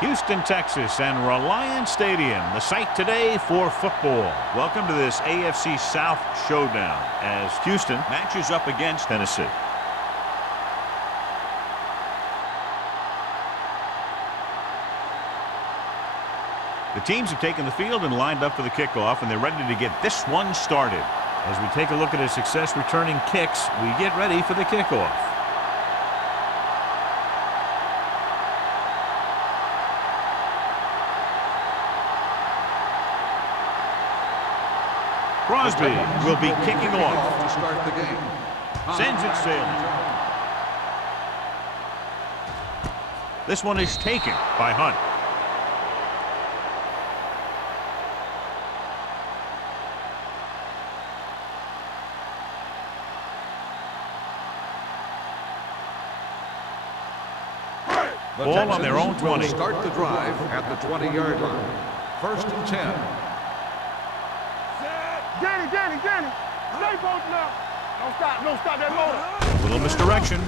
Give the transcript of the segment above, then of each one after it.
Houston, Texas, and Reliant Stadium, the site today for football. Welcome to this AFC South showdown as Houston matches up against Tennessee. The teams have taken the field and lined up for the kickoff, and they're ready to get this one started. As we take a look at his success returning kicks, we get ready for the kickoff. Crosby will be kicking off to start the game. Sends it sailing. This one is taken by Hunt. Ball on their own 20. Start the drive at the 20-yard line. 1st and 10. Danny. Stay bolting up. Don't stop that motor. A little misdirection.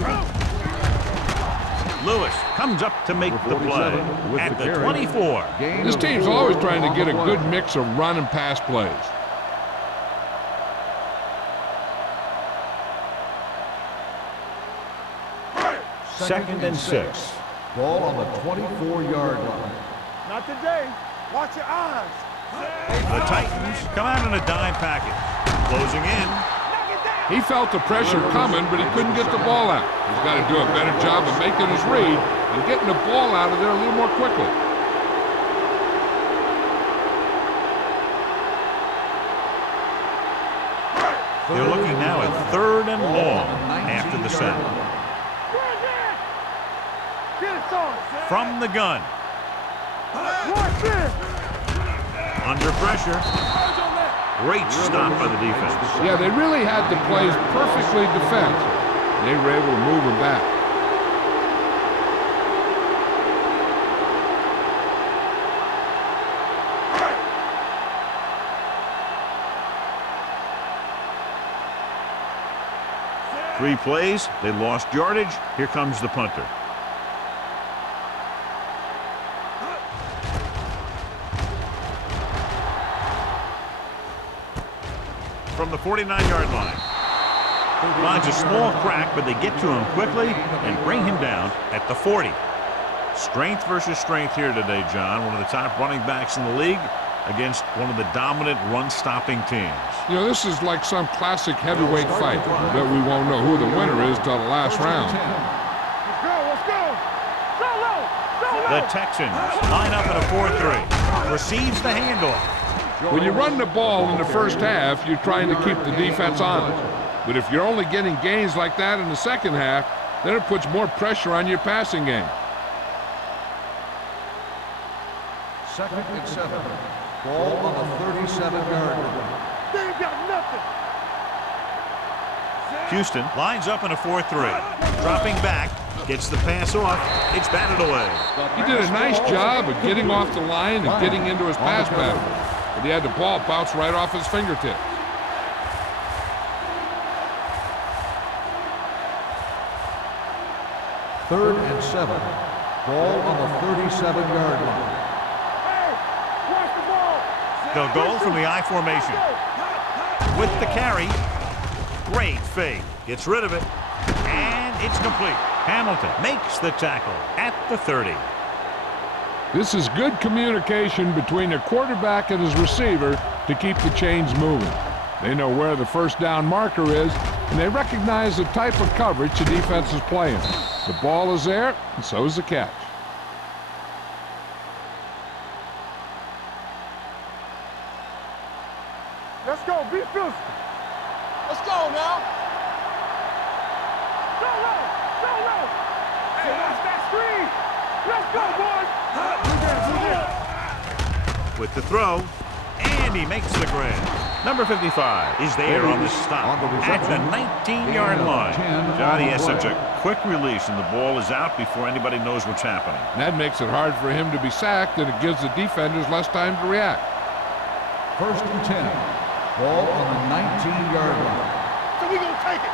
Lewis comes up to make the play at the 24. This team's always trying to get a good mix of run and pass plays. Second and 6. Ball on the 24-yard line. Not today. Watch your eyes. The Titans come out in a dime package. Closing in. He felt the pressure coming, but he couldn't get the ball out. He's got to do a better job of making his read and getting the ball out of there a little more quickly. They're looking now at 3rd and long after the set. From the gun. Under pressure. Great stop by the defense. Yeah, they really had the plays perfectly defended. They were able to move him back. Three plays, they lost yardage. Here comes the punter. From the 49-yard line. Finds a small crack, but they get to him quickly and bring him down at the 40. Strength versus strength here today, John. One of the top running backs in the league against one of the dominant run-stopping teams. You know, this is like some classic heavyweight fight, but we won't know who the winner is till the last round. Let's go. The Texans line up in a 4-3. Receives the handoff. When you run the ball in the first half, you're trying to keep the defense on it. But if you're only getting gains like that in the second half, then it puts more pressure on your passing game. 2nd and 7. Ball on the 37-yard line. They ain't got nothing. Houston lines up in a 4-3. Dropping back, gets the pass off. It's batted away. He did a nice job of getting off the line and getting into his pass pattern. But he had the ball bounce right off his fingertips. Third and 7. Ball on the 37-yard line. Hey, watch the ball. They'll go from the I formation. With the carry. Great fake. Gets rid of it. And it's complete. Hamilton makes the tackle at the 30. This is good communication between the quarterback and his receiver to keep the chains moving. They know where the first down marker is, and they recognize the type of coverage the defense is playing. The ball is there, and so is the catch. Let's go. Be physical. Let's go now. Go low. Hey, watch that screen. Let's go, boys. With the throw, and he makes the grab. Number 55 is there on the stop at the 19-yard line. Johnny has such a quick release, and the ball is out before anybody knows what's happening. That makes it hard for him to be sacked, and it gives the defenders less time to react. 1st and 10. Ball on the 19-yard line. So we're going to take it.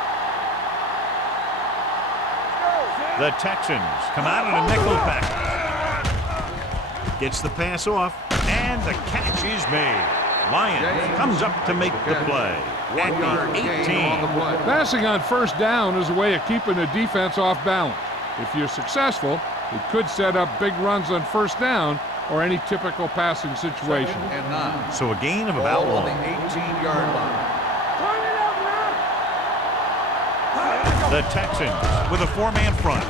The Texans come out in a nickel package. Gets the pass off, and the catch is made. Lyons comes up to make the play at the 18. Passing on first down is a way of keeping the defense off balance. If you're successful, it could set up big runs on first down or any typical passing situation. And 9. So a gain of about Ball on the 1. 18-yard line. Turn it up, man. The Texans with a 4-man front.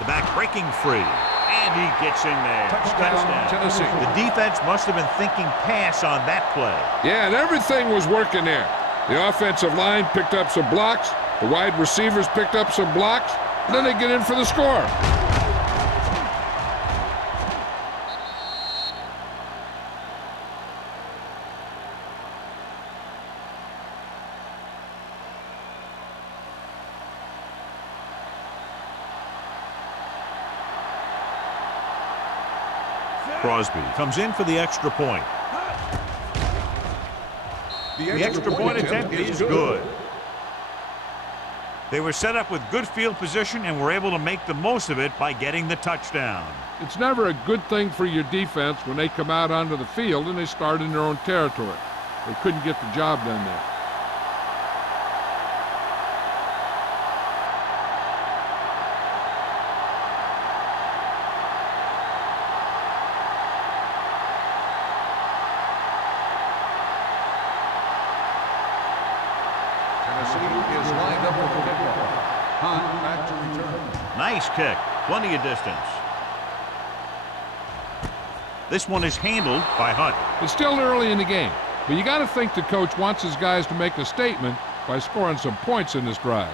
The back breaking free. And he gets in there. Touchdown, Tennessee. The defense must have been thinking pass on that play. Yeah, and everything was working there. The offensive line picked up some blocks, the wide receivers picked up some blocks, and then they get in for the score. Crosby comes in for the extra point. The extra point attempt is good. They were set up with good field position and were able to make the most of it by getting the touchdown. It's never a good thing for your defense when they come out onto the field and they start in their own territory. They couldn't get the job done there. Tennessee is lined up for the kickoff. Hunt back to return. Nice kick. Plenty of distance. This one is handled by Hunt. It's still early in the game, but you got to think the coach wants his guys to make a statement by scoring some points in this drive.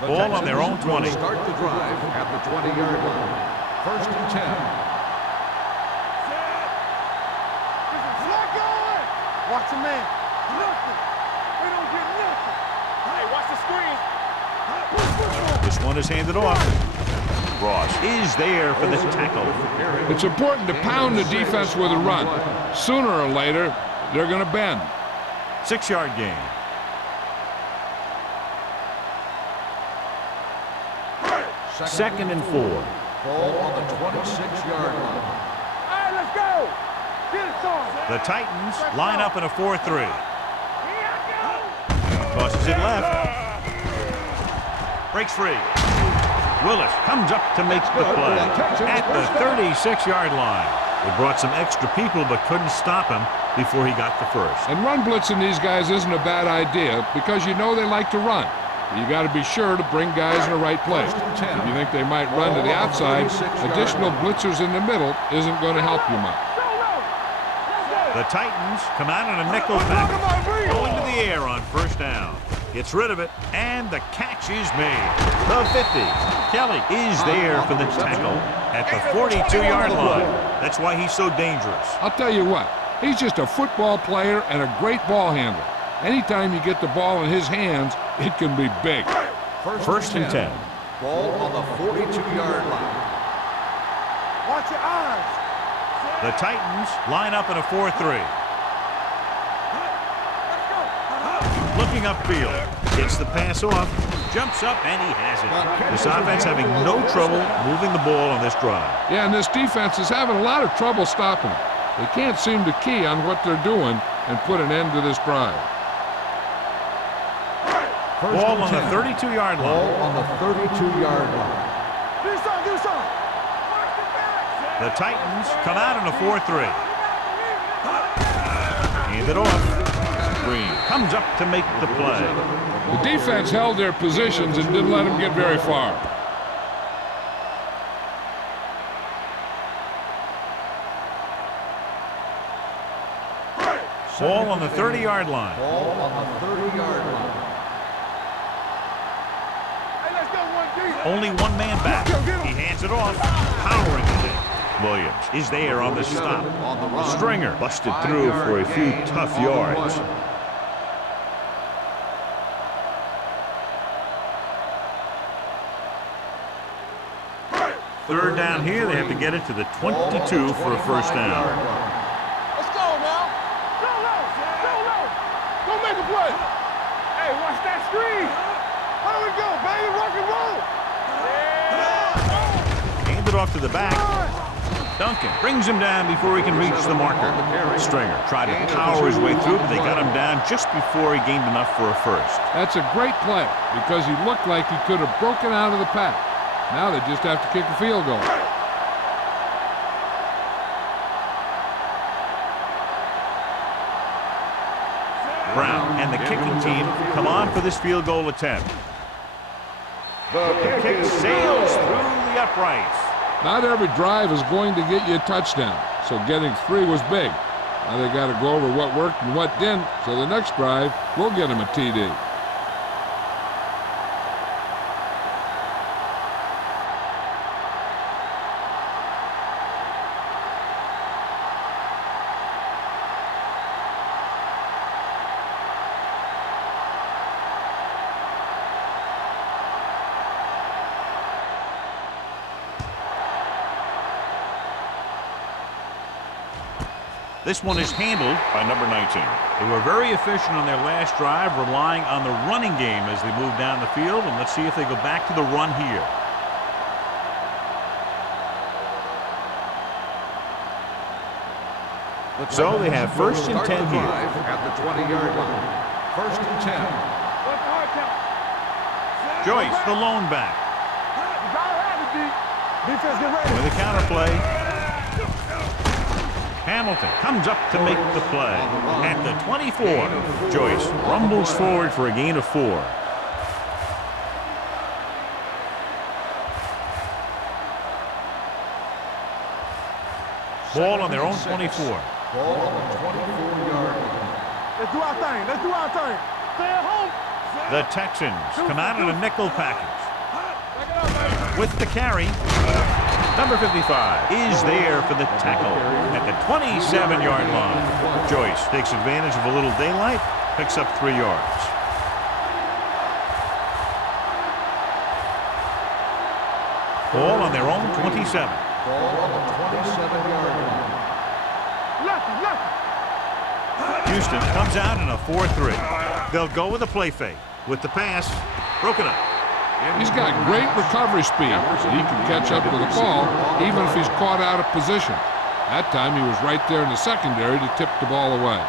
Ball on their own 20. Start the drive at the 20-yard line. First and 10. Not going. Watch a man. Nothing. We don't get nothing. Hey, watch the screen. This one is handed off. Ross is there for the tackle. It's important to pound the defense with a run. Sooner or later, they're going to bend. 6-yard gain. Second and 4. Ball on the 26-yard line. All right, let's go. Get it on. The Titans line up in a 4-3. Here I go. Tosses it left. Breaks free. Willis comes up to make the play at the 36-yard line. They brought some extra people but couldn't stop him before he got the first. And run blitzing these guys isn't a bad idea because you know they like to run. You got to be sure to bring guys in the right place. If you think they might run to the outside, additional blitzers in the middle isn't going to help you much. The Titans come out in a nickel pack, going to the air on first down. Gets rid of it, and the catch is made. The 50. Kelly is there for the tackle at the 42-yard line. That's why he's so dangerous. I'll tell you what, he's just a football player and a great ball handler. Anytime you get the ball in his hands, it can be big. First and 10. Ball on the 42-yard line. Watch your eyes. The Titans line up in a 4-3. Looking upfield, gets the pass off, jumps up, and he has it. This offense having no trouble moving the ball on this drive. Yeah, and this defense is having a lot of trouble stopping it. They can't seem to key on what they're doing and put an end to this drive. Ball on the 32-yard line. Ball on the 32-yard line. Do something, do something. The Titans come out in a 4-3. Hand it off. Green comes up to make the play. The defense held their positions and didn't let them get very far. Ball on the 30-yard line. Ball on the 30-yard line. Hey, let's go one deep. Only one man back. He hands it off, powering it in. Williams is there on the stop. Stringer busted through for a few tough yards. Third down here, they have to get it to the 22 for a first down. Let's go now. Go low. Go low. Go make a play. Hey, watch that screen. How do we go? off to the back. Duncan brings him down before he can reach the marker. Stringer tried to power his way through, but they got him down just before he gained enough for a first. That's a great play because he looked like he could have broken out of the pack. Now they just have to kick a field goal. Brown and the kicking team come on for this field goal attempt. The kick sails through the uprights. Not every drive is going to get you a touchdown, so getting 3 was big. Now they got to go over what worked and what didn't, so the next drive will get him a TD. This one is handled by number 19. They were very efficient on their last drive, relying on the running game as they move down the field, and let's see if they go back to the run here. So they have first and 10 here. At the 20-yard line. First and 10. Joyce, the lone back. Defense, get ready. With a counter play. Hamilton comes up to make the play. At the 24, Joyce rumbles forward for a gain of 4. Ball on their own 24. Ball on the 24-yard line. Let's do our thing. Let's do our thing. Stay at home. The Texans come out in a nickel package. With the carry, number 55 is there for the tackle at the 27-yard line. Joyce takes advantage of a little daylight, picks up 3 yards. Ball on their own 27. Ball on the 27-yard line. Houston comes out in a 4-3. They'll go with a play fake. With the pass, broken up. He's got great recovery speed, so he can catch up to the ball even if he's caught out of position. That time he was right there in the secondary to tip the ball away.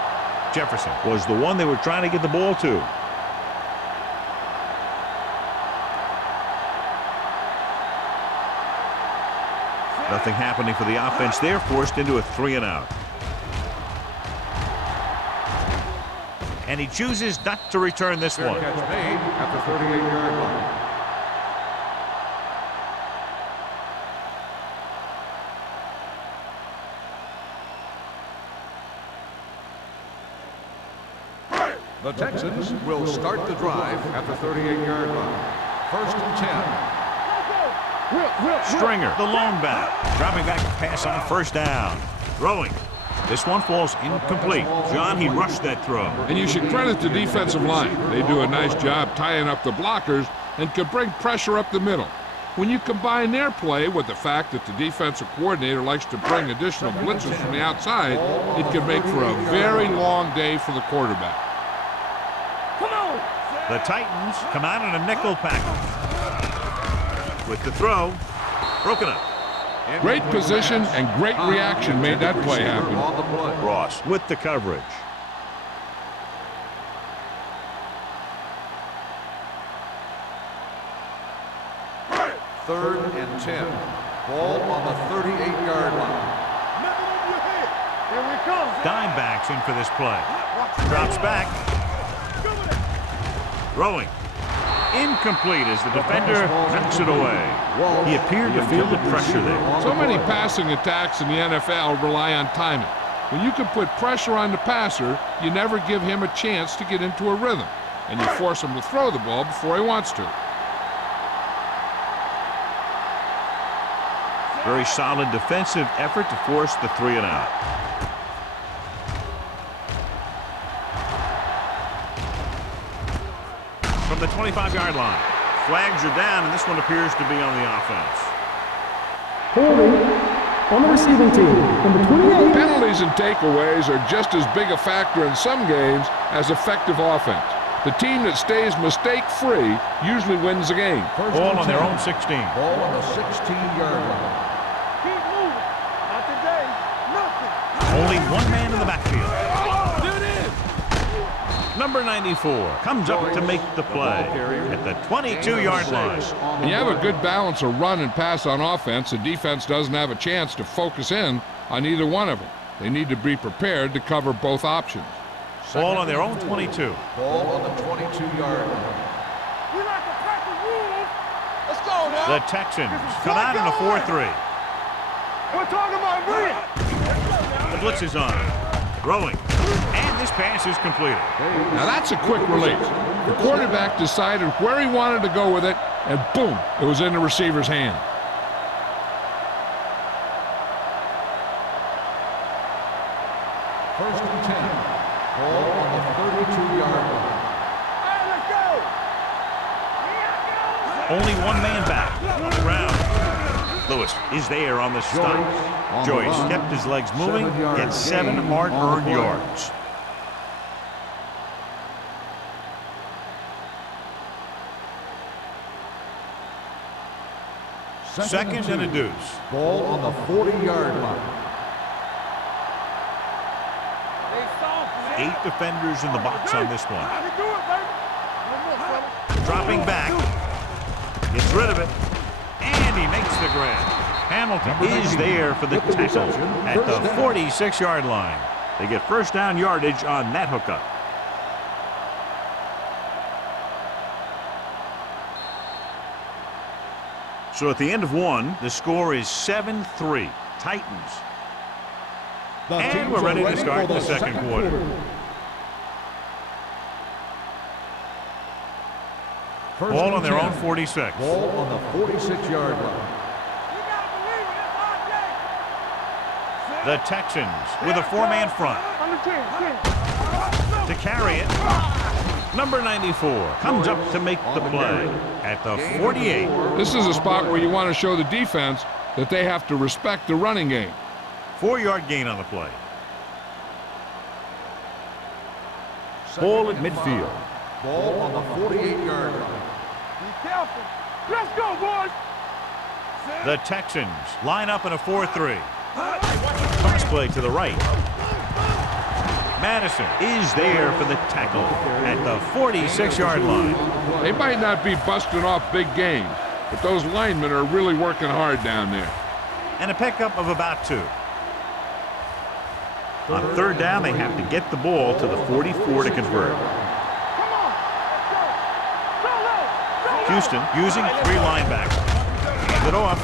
Jefferson was the one they were trying to get the ball to. Nothing happening for the offense. They're forced into a 3-and-out. And he chooses not to return this one. Catch made at the 38-yard line. The Texans will start the drive at the 38-yard line. First and 10. Stringer, the lone back, dropping back to pass on first down. Throwing. This one falls incomplete. John, he rushed that throw. And you should credit the defensive line. They do a nice job tying up the blockers and can bring pressure up the middle. When you combine their play with the fact that the defensive coordinator likes to bring additional blitzes from the outside, it can make for a very long day for the quarterback. The Titans come out in a nickel package. With the throw, broken up. Great position and great reaction made that play happen. Ross with the coverage. Third and 10. Ball on the 38-yard line. Here we come. Dimebacks in for this play. Drops back. Throwing. Incomplete as the defender knocks it away. He appeared to feel the pressure there. So many passing attacks in the NFL rely on timing. When you can put pressure on the passer, you never give him a chance to get into a rhythm, and you force him to throw the ball before he wants to. Very solid defensive effort to force the 3-and-out. From the 25-yard line. Flags are down, and this one appears to be on the offense. Holding on the receiving team, number 28. Penalties and takeaways are just as big a factor in some games as effective offense. The team that stays mistake-free usually wins the game. Ball on their own 16. Ball on the 16-yard line. Only one man in the backfield. Number 94 comes up to make the play at the 22-yard line. When you have a good balance of run and pass on offense, the defense doesn't have a chance to focus in on either one of them. They need to be prepared to cover both options. Ball on their own 22. Ball on the 22-yard line. We like to crack the rules. Let's go now. The Texans come out in a 4-3. We're talking about me. The blitz is on. Throwing. And this pass is completed. Now that's a quick release. The quarterback decided where he wanted to go with it, and boom, it was in the receiver's hand. First and 10. Ball on the 32-yard line. Hey, let's go. Only one man back on the ground. Lewis is there on the stop. Joyce kept his legs moving, gets 7 hard-earned yards. Second and a deuce. Ball on the 40-yard line. 8 defenders in the box on this one. You do it, baby. No more, fella. Dropping back. Gets rid of it. And he makes the grab. Hamilton is there for the tackle at the 46-yard line. They get first down yardage on that hookup. So at the end of one, the score is 7-3. Titans. And we're ready to start the second quarter. Ball on their own 46. Ball on the 46-yard line. You gotta believe it. It's our day. The Texans with a 4-man front. On the 10. To carry it, number 94 comes up to make the play at the 48. This is a spot where you want to show the defense that they have to respect the running game. 4-yard gain on the play. Ball at midfield. Ball on the 48-yard line. Be careful. Let's go, boys. The Texans line up in a 4-3. Pass play to the right. Madison is there for the tackle at the 46-yard line. They might not be busting off big games, but those linemen are really working hard down there. And a pickup of about 2. On third down, they have to get the ball to the 44 to convert. Come on. Let's go. Houston using 3 linebackers. Hand it off.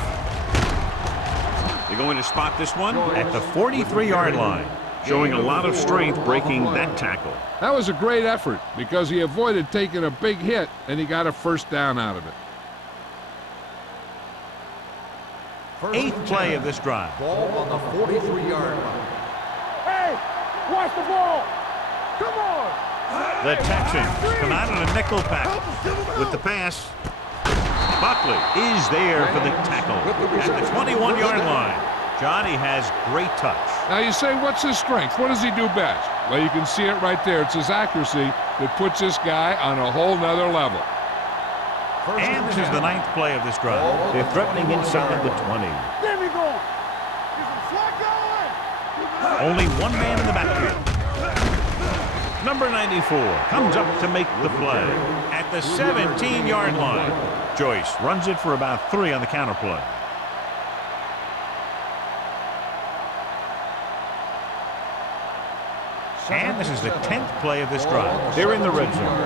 They're going to spot this one at the 43-yard line, showing a lot of strength breaking that tackle. That was a great effort because he avoided taking a big hit and he got a first down out of it. 8th play of this drive. Ball on the 43-yard line. Hey, watch the ball. Come on. The Texans come out in a nickel pack with the pass. Buckley is there for the tackle at the 21-yard line. Johnny has great touch. Now you say, what's his strength? What does he do best? Well, you can see it right there. It's his accuracy that puts this guy on a whole nother level. And this is the 9th play of this drive. They're threatening inside the 20. There we go. Slide going. Only one man in the backfield. Number 94 comes up to make the play at the 17-yard line. Joyce runs it for about 3 on the counter play. And this is the 10th play of this drive. They're in the red zone.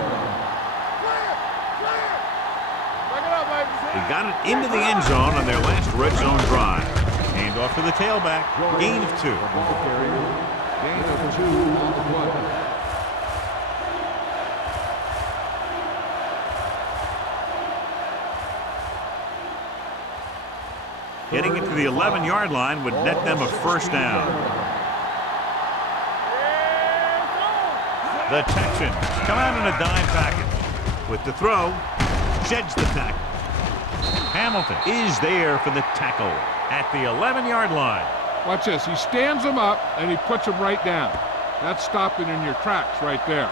They got it into the end zone on their last red zone drive. Hand off to the tailback. Gain of 2. Gain of 2 on the play. Getting it to the 11-yard line would net them a first down. The Texans come out in a dime package. With the throw, sheds the tackle. Hamilton is there for the tackle at the 11-yard line. Watch this. He stands him up and he puts him right down. That's stopping in your tracks right there.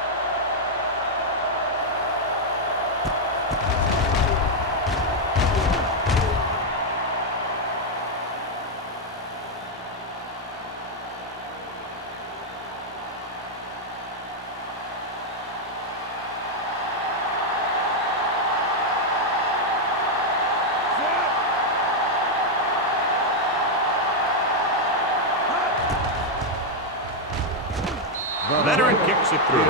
Veteran kicks it through.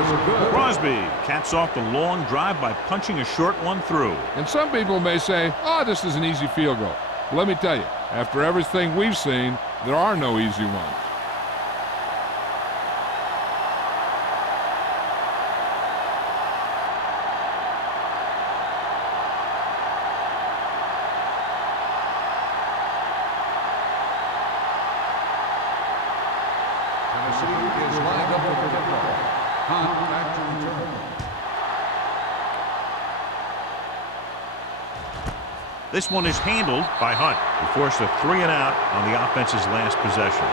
Crosby caps off the long drive by punching a short one through. And some people may say, oh, this is an easy field goal. Well, let me tell you, after everything we've seen, there are no easy ones. Tennessee is lined up for the kickoff. Hunt back to return. This one is handled by Hunt, who forced a 3-and-out on the offense's last possession.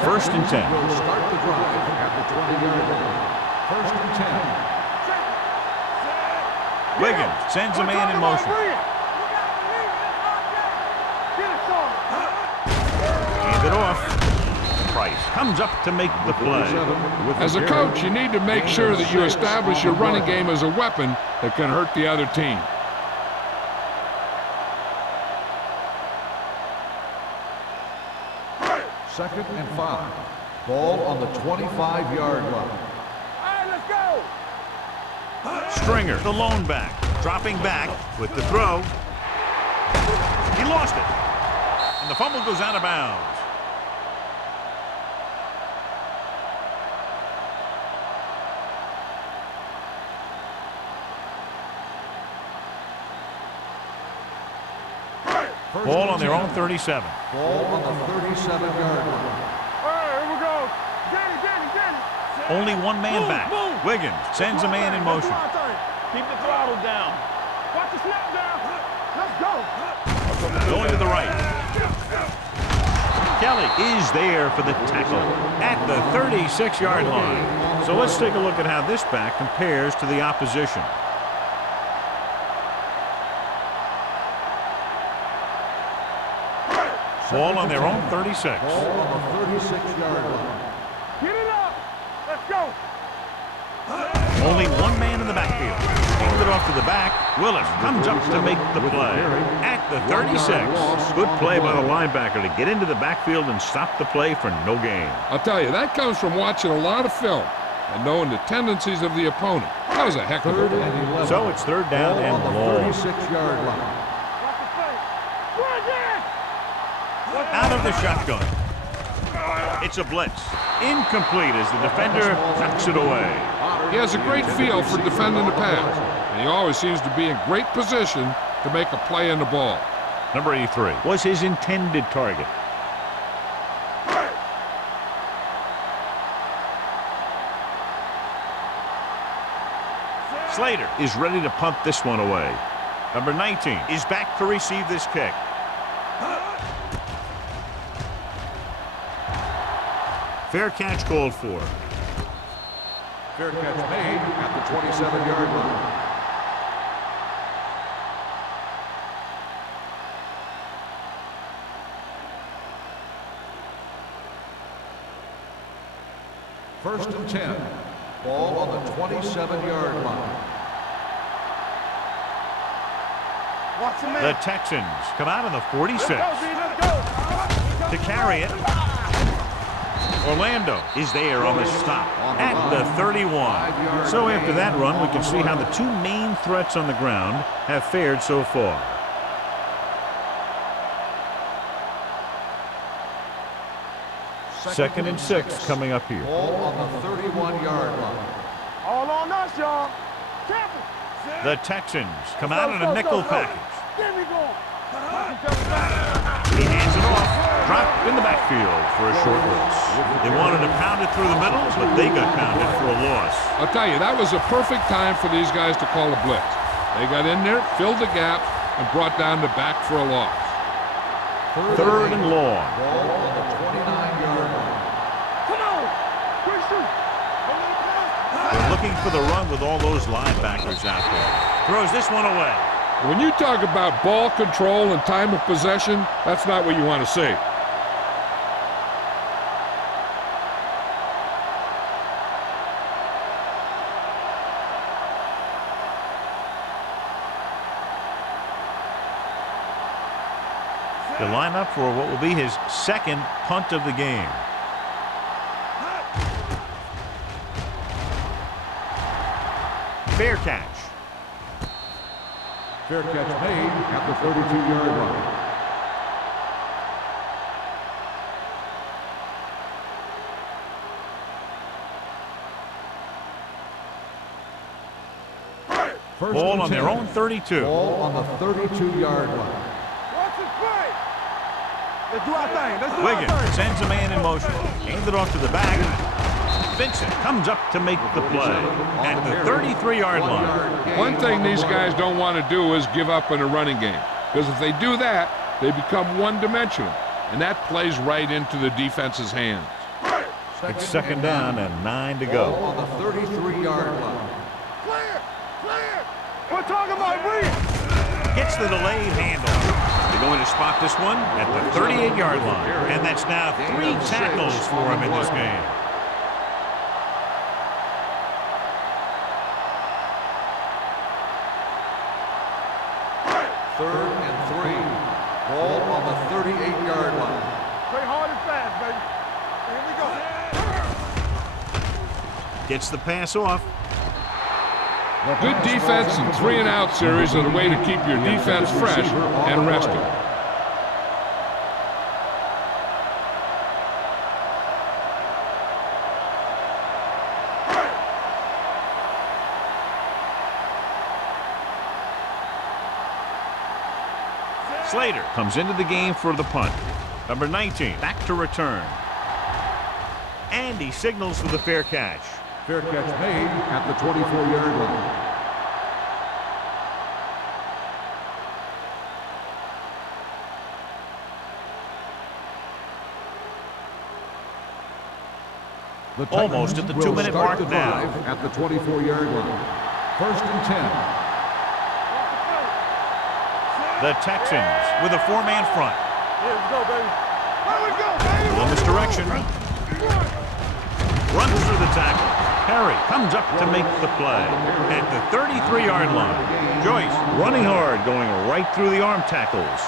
First and 10. Will start the drive at the 20-yard line. First and 10. Wiggins sends a man in motion. Hand it off. Price comes up to make the play. As a coach, you need to make sure that you establish your running game as a weapon that can hurt the other team. Second and 5. Ball on the 25-yard line. All right, let's go. Stringer, the lone back, dropping back with the throw. He lost it. And the fumble goes out of bounds. Ball on their own 37. Ball on the 37-yard line. All right, here we go. Danny. Only one man back. Wiggins sends a man in motion. Keep the throttle down. Watch the snap down. Let's go. Going to the right. Kelly is there for the tackle at the 36-yard line. So let's take a look at how this back compares to the opposition. Ball on their own 36. Ball on the 36-yard line. Get it up. Let's go. Only one man in the backfield. Hands it off to the back. Willis comes up to make the play at the 36. Good play by the linebacker to get into the backfield and stop the play for no gain. I'll tell you, that comes from watching a lot of film and knowing the tendencies of the opponent. That was a heck of a Third play. and 11. So it's third down Ball and on the long. 36-yard line. Watch the play. Run there. Out of the shotgun. It's a blitz. Incomplete as the defender knocks it away. He has a great feel for defending the pass, and he always seems to be in great position to make a play on the ball. Number 83 was his intended target. Slater is ready to punt this one away. Number 19 is back to receive this kick. Fair catch called for. Fair catch made at the 27-yard line. First and 10. Ball on the 27-yard line. Watch the man. The Texans come out on the 46 Let's go. to carry it. Orlando is there on the stop at the 31. So after that run, we can see how the two main threats on the ground have fared so far. Second and 6 coming up here. Ball on the 31-yard line. All on us, y'all. Careful. The Texans come out in a nickel package. There we go. He hands it off, dropped in the backfield for a short loss. They wanted to pound it through the middle, but they got pounded for a loss. I'll tell you, that was a perfect time for these guys to call a blitz. They got in there, filled the gap, and brought down the back for a loss. Third and long. Ball on the 29-yard line. Come on. Quick shoot. They're looking for the run with all those linebackers out there. Throws this one away. When you talk about ball control and time of possession, that's not what you want to see. to line up for what will be his second punt of the game. Fair catch. Fair catch made at the 32-yard line. First Ball and on 10. their own 32. Ball on the 32-yard line. Watch this play. Let's do our thing. Let's do Wiggins our thing. sends a man in motion. Hands it off to the back. Vincent comes up to make the play at the 33-yard line. One thing these guys don't want to do is give up in a running game, because if they do that, they become one-dimensional, and that plays right into the defense's hands. It's second down and 9 to go. Ball on the 33-yard line. Clear. Clear. We're talking about Reed. Gets the delayed handle. They're going to spot this one at the 38-yard line. And that's now 3 tackles for him in this game. Third and 3. Ball on the 38-yard line. Play hard and fast, baby. Here we go. Gets the pass off. Good defense and 3-and-out series are the way to keep your defense fresh and rested. Slater comes into the game for the punt. Number 19 back to return. And he signals for the fair catch. Fair catch made at the 24-yard line. The Almost at the Titans will 2-minute start mark the now. drive at the 24-yard line. First and 10. The Texans with a 4-man front. Here we go, baby. Here we go, baby. A little misdirection. Runs through the tackle. Perry comes up to make the play at the 33-yard line. Joyce running hard, going right through the arm tackles.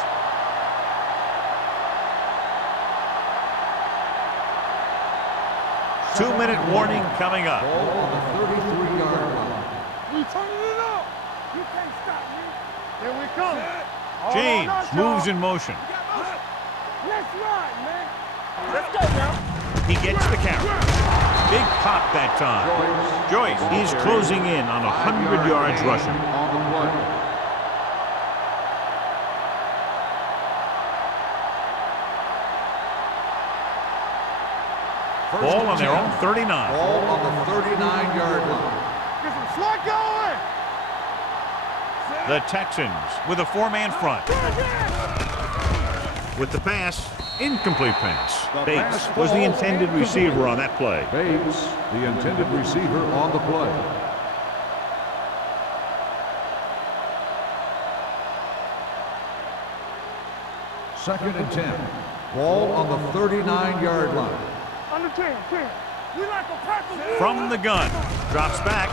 Two-minute warning coming up. Ball on the 33-yard line. We turning it up. You can't stop me. Here we come. All James on us, moves y'all. in motion. Let's ride, man. Let's go now. He gets the carry. Big pop that time. Joyce, he's closing in on 100 yards rushing. On the play. Ball on their own 39. Ball on the 39-yard line. Get some slug going. The Texans with a 4-man front. With the pass, incomplete pass. Bates was the intended receiver on that play. Bates, the intended receiver on the play. Second and 10. Ball on the 39-yard line. Under 10. We like a practice. From the gun, drops back.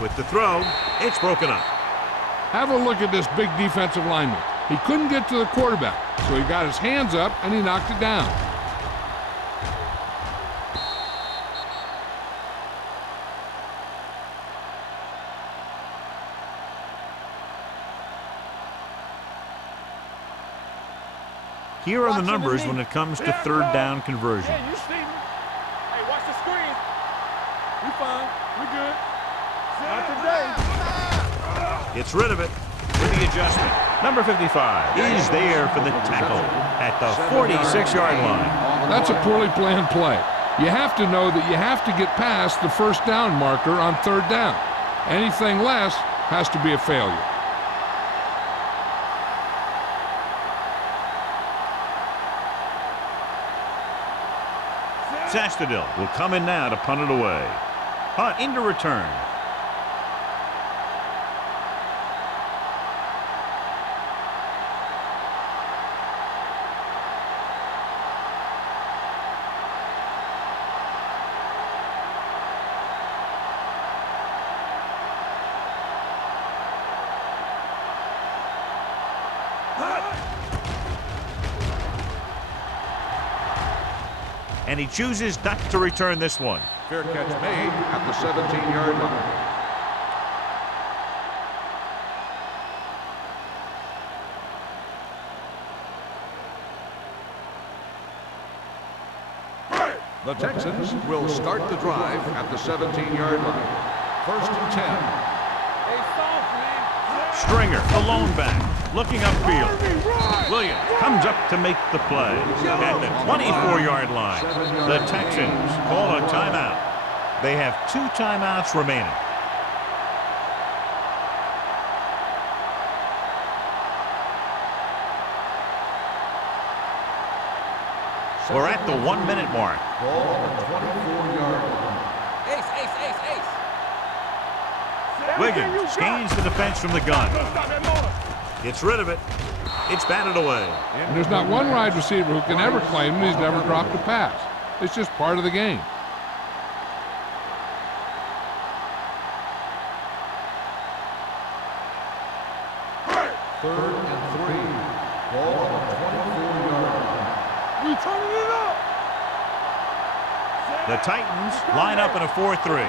With the throw, it's broken up. Have a look at this big defensive lineman. He couldn't get to the quarterback, so he got his hands up and he knocked it down. Here are the numbers when it comes to third down conversion. Yeah, you see me. Hey, watch the screen. We fine. We good. Not today. Gets rid of it with the adjustment. Number 55 is there for the tackle at the 46-yard line. That's a poorly planned play. You have to know that you have to get past the first down marker on third down. Anything less has to be a failure. Sastadil will come in now to punt it away. Punt into return. and he chooses not to return this one. Fair catch made at the 17-yard line. The Texans will start the drive at the 17-yard line. 1st and 10. Hey, soft, man. Stringer, the lone back, looking upfield. Williams comes up to make the play at the 24-yard line. The Texans call a timeout. They have 2 timeouts remaining. We're at the 1-minute mark. Ball on the 24-yard line. Ace, ace, ace, ace. Wiggins gains the defense from the gun. Gets rid of it. It's batted away. And there's not one wide receiver who can ever claim that he's never dropped a pass. It's just part of the game. Third and 3. Ball on the 24-yard line. We turning it up. The Titans line up in a 4-3.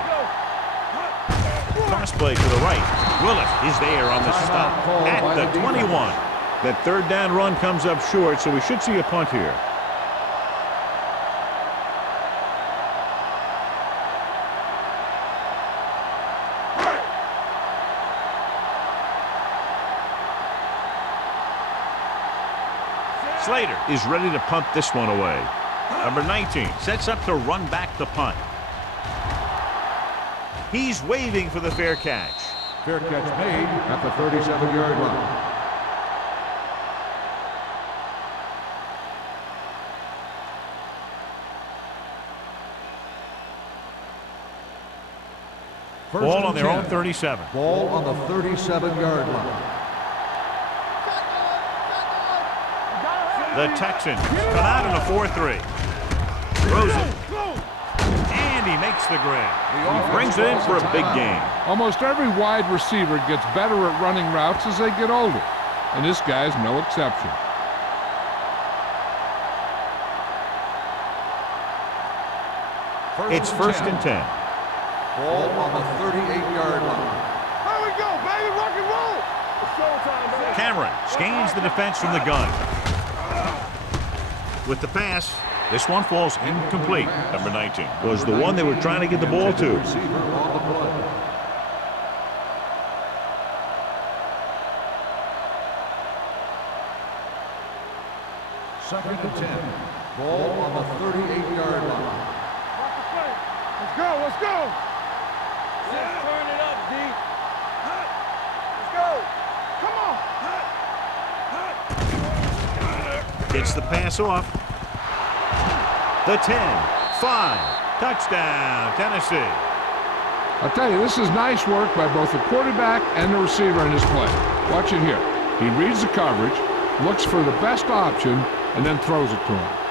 Cross play to the right. Willis is there on the stop at the 21. That third down run comes up short, so we should see a punt here. Slater is ready to punt this one away. Number 19 sets up to run back the punt. He's waving for the fair catch. Fair catch made at the 37-yard line. Ball on their own 37. Ball on the 37-yard line. The Texans come out in a 4-3. Throws it. And he makes the grab. He brings it in for a big gain. Almost every wide receiver gets better at running routes as they get older, and this guy's no exception. It's 1st and 10. Ball on the 38-yard line. Here we go, baby, rock and roll. It's showtime, baby. Cameron scans the defense from the gun. With the pass, this one falls incomplete. Number 19 was the one they were trying to get the ball to. Receiver on the play. Second and 10. Ball on the 38-yard line. Rock the play. Let's go, let's go. Let's turn it up, D. Let's go. Come on. Gets the pass off. The 10, 5, touchdown, Tennessee. I'll tell you, this is nice work by both the quarterback and the receiver in his play. Watch it here. He reads the coverage, looks for the best option, and then throws it to him.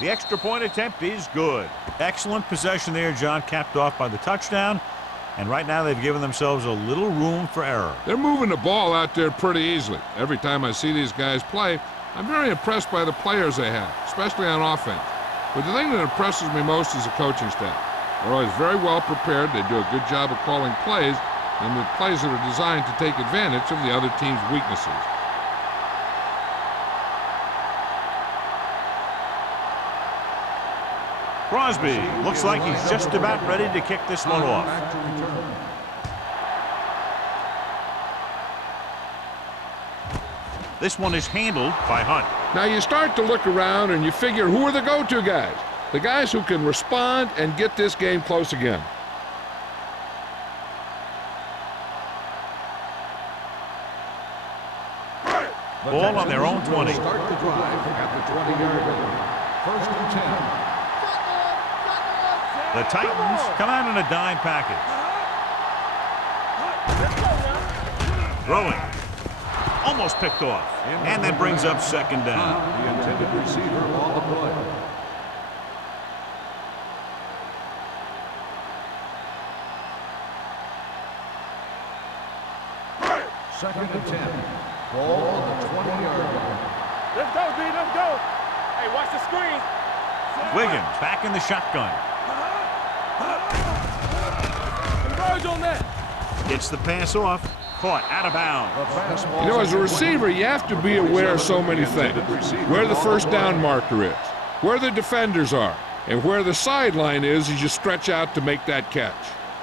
The extra point attempt is good. Excellent possession there, John, capped off by the touchdown. And right now they've given themselves a little room for error. They're moving the ball out there pretty easily. Every time I see these guys play, I'm very impressed by the players they have, especially on offense. But the thing that impresses me most is the coaching staff. They're always very well prepared. They do a good job of calling plays, and the plays that are designed to take advantage of the other team's weaknesses. Crosby looks like he's just about ready to kick this one off. This one is handled by Hunt. Now you start to look around and you figure, who are the go-to guys? The guys who can respond and get this game close again. Ball on their own 20. Start the drive at the 20-yard line. 1st and 10. The Titans come out in a dime package. Throwing. Almost picked off. And that brings up second down. The intended receiver on the play. Second and 10. Ball on the 20-yard line. Let's go, D. Let's go. Hey, watch the screen. Wiggins back in the shotgun. Converge on that. Gets the pass off. Caught out of bounds. The pass You know, as a receiver, you have to be aware of so many things. Where the first down marker is, where the defenders are, and where the sideline is as you stretch out to make that catch.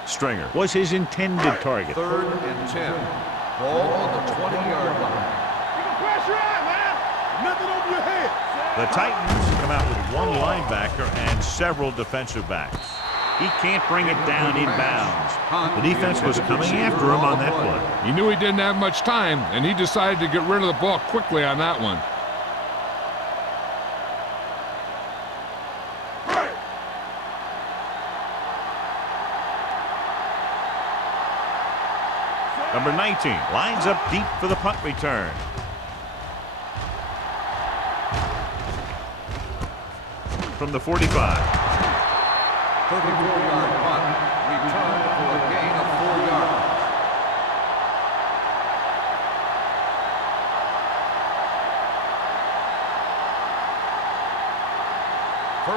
Stringer was his intended target. Third and 10. Ball on the 20-yard line. You can press your eye, man. Nothing over your head. The Titans come out with one linebacker and several defensive backs. He can't bring it down inbounds. The defense was coming after him on that play. He knew he didn't have much time, and he decided to get rid of the ball quickly on that one. Number 19 lines up deep for the punt return. From the 45. 34-yard punt. Return for a gain of 4 yards.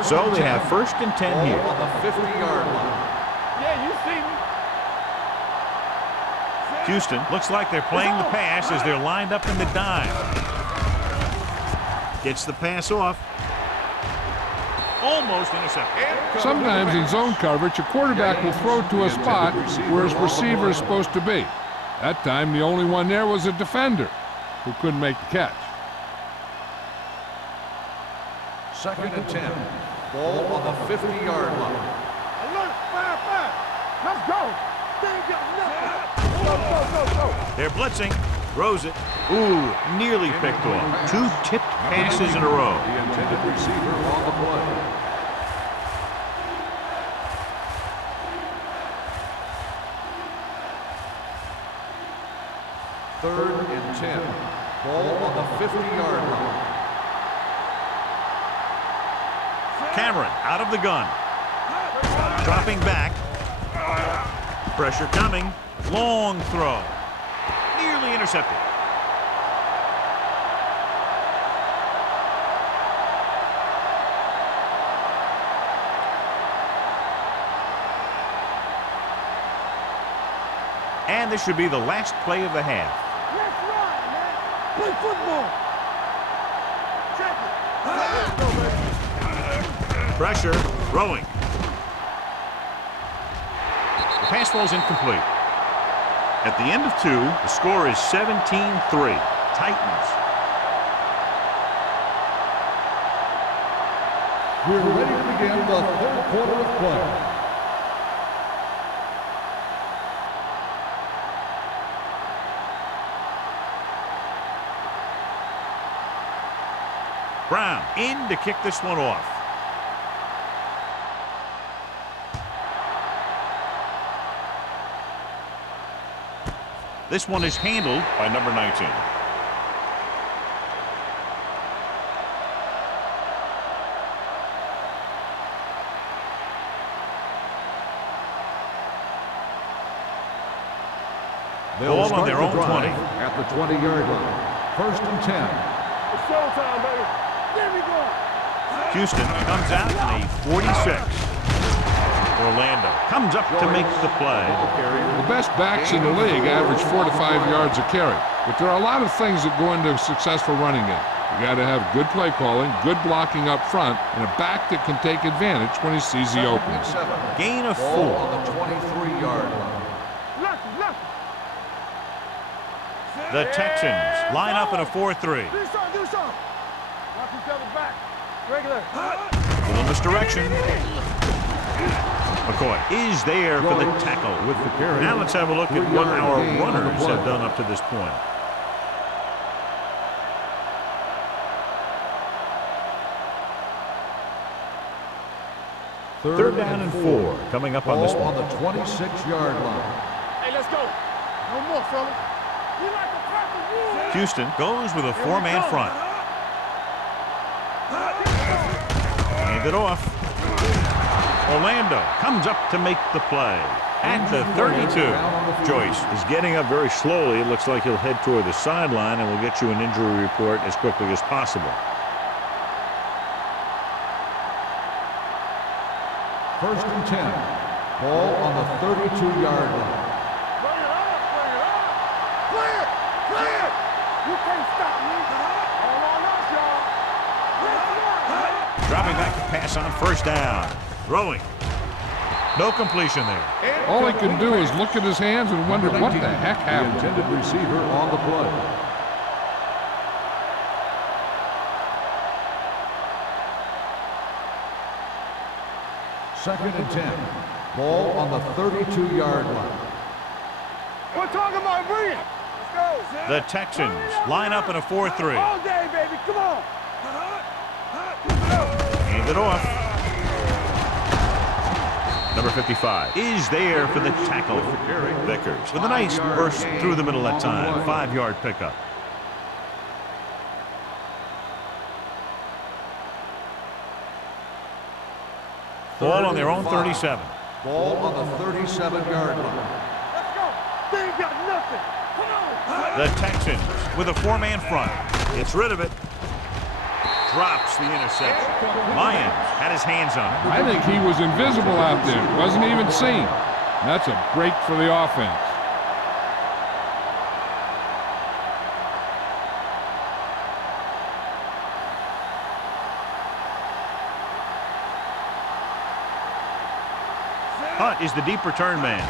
So they have first and 10 Ball here. on the 50-yard line. Yeah, you see me. Houston looks like they're playing the pass as they're lined up in the dime. Gets the pass off. Almost intercepted. Sometimes in zone coverage, a quarterback will throw to a spot where his receiver is supposed to be. That time, the only one there was a defender who couldn't make the catch. Second and 10. Ball on the 50-yard line. Alert, fire. Let's go. They ain't got nothing. Go. They're blitzing. Throws it. Ooh, nearly picked off. Two tipped passes in a row. The intended receiver on the play. Third and 10. Ball on the 50-yard line. Cameron out of the gun. Dropping back. Pressure coming. Long throw. Nearly intercepted. And this should be the last play of the half. Let's ride, man. Play football. Check it. Let's go, baby. Pressure. Throwing. The pass falls incomplete. At the end of 2, the score is 17-3. Titans. We're ready to begin the third quarter of play. Brown in to kick this one off. This one is handled by number 19. Ball on their own 20. At the 20-yard line. First and 10. It's showtime, baby. There we go. Houston comes out in a 46. Orlando comes up to make the play. The best backs in the league average 4 to 5 yards a carry. But there are a lot of things that go into a successful running game. You got to have good play calling, good blocking up front, and a back that can take advantage when he sees the openings. Gain of 4. Ball on the 23-yard line. Lucky. The Texans line up in a 4-3. Do something. Watch each other back. Regular. Little misdirection. McCoy is there for the tackle with the carry. Now let's have a look at what our runners have done up to this point. Third down and 4 coming up on this Ball one. on the 26-yard line. Hey, let's go. No more, fellas. We like the Packers. Houston goes with a 4-man front. Hand it off. Orlando comes up to make the play. At the 32. Joyce is getting up very slowly. It looks like he'll head toward the sideline, and we'll get you an injury report as quickly as possible. First and 10. Ball on the 32-yard line. Bring it up, bring it up. Clear, clear. You can't stop me. All on us, y'all. Dropping back to pass on first down. Throwing. No completion there. All he can do is look at his hands and wonder what the heck The happened. intended receiver on the play. Second and 10. Ball on the 32-yard line. We're talking about bring it. Let's go. The Texans line up in a 4-3. All day, baby. Come on. Hand it off. Number 55 is there for the tackle. Vickers with a nice burst through the middle that time. 5-yard pickup. Ball on their own 37. Ball on the 37-yard line. Let's go. They ain't got nothing. Come on. The Texans with a 4-man front. Gets rid of it. Drops the interception. Lyons had his hands on it. I think he was invisible out there. Wasn't even seen. That's a break for the offense. Hunt is the deep return man.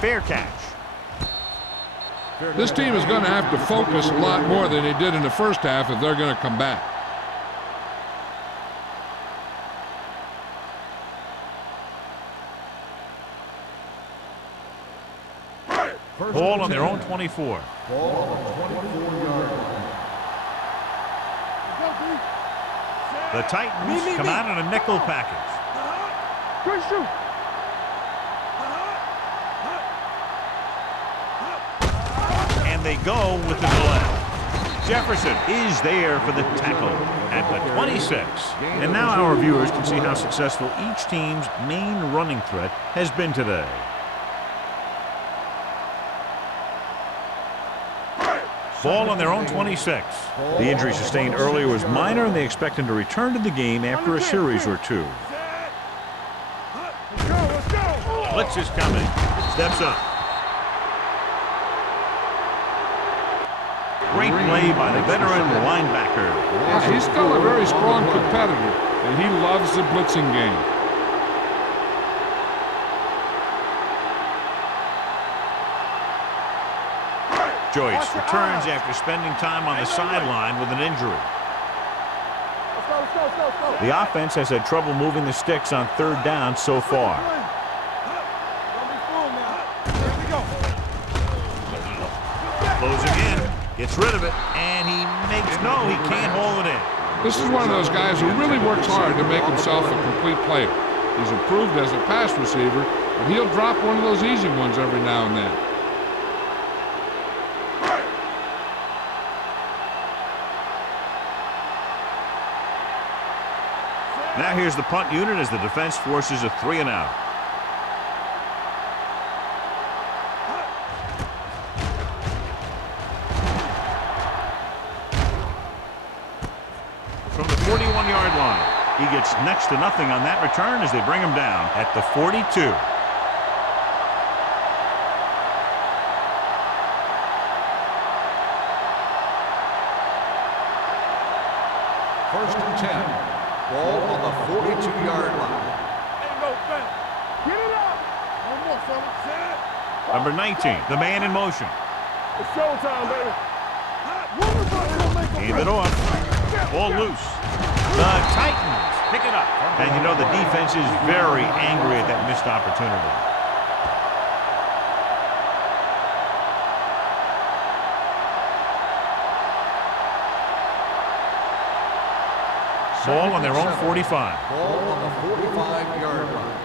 Fair catch. This team is going to have to focus a lot more than they did in the first half if they're going to come back. Ball on their own 24. Ball on the 24-yard line. The Titans come out in a nickel package. Good shoot. And they go with the delay. Jefferson is there for the tackle at the 26. And now our viewers can see how successful each team's main running threat has been today. Ball on their own 26. The injury sustained earlier was minor, and they expect him to return to the game after a series or two. Let's go, let's go. Blitz is coming. Steps up. Great play by the veteran linebacker. Yeah, he's still a very strong competitor, and he loves the blitzing game. Joyce returns after spending time on the sideline with an injury. Let's go, let's go, let's go, let's go. The offense has had trouble moving the sticks on third down so far. Don't be fooled now. Here we go. Closing in, gets rid of it, and he can't hold it in. This is one of those guys who really works hard to make himself a complete player. He's improved as a pass receiver, but he'll drop one of those easy ones every now and then. Now here's the punt unit as the defense forces a 3-and-out. From the 41-yard line, he gets next to nothing on that return as they bring him down at the 42. First and 10. Ball on the 42-yard line. Ain't no thing. Get it up. No more, fellas. Number 19, the man in motion. It's showtime, baby. One of us will make a Hand it off. Ball loose. The Titans pick it up. And you know the defense is very angry at that missed opportunity. Ball on their own 45. Ball on the 45-yard line.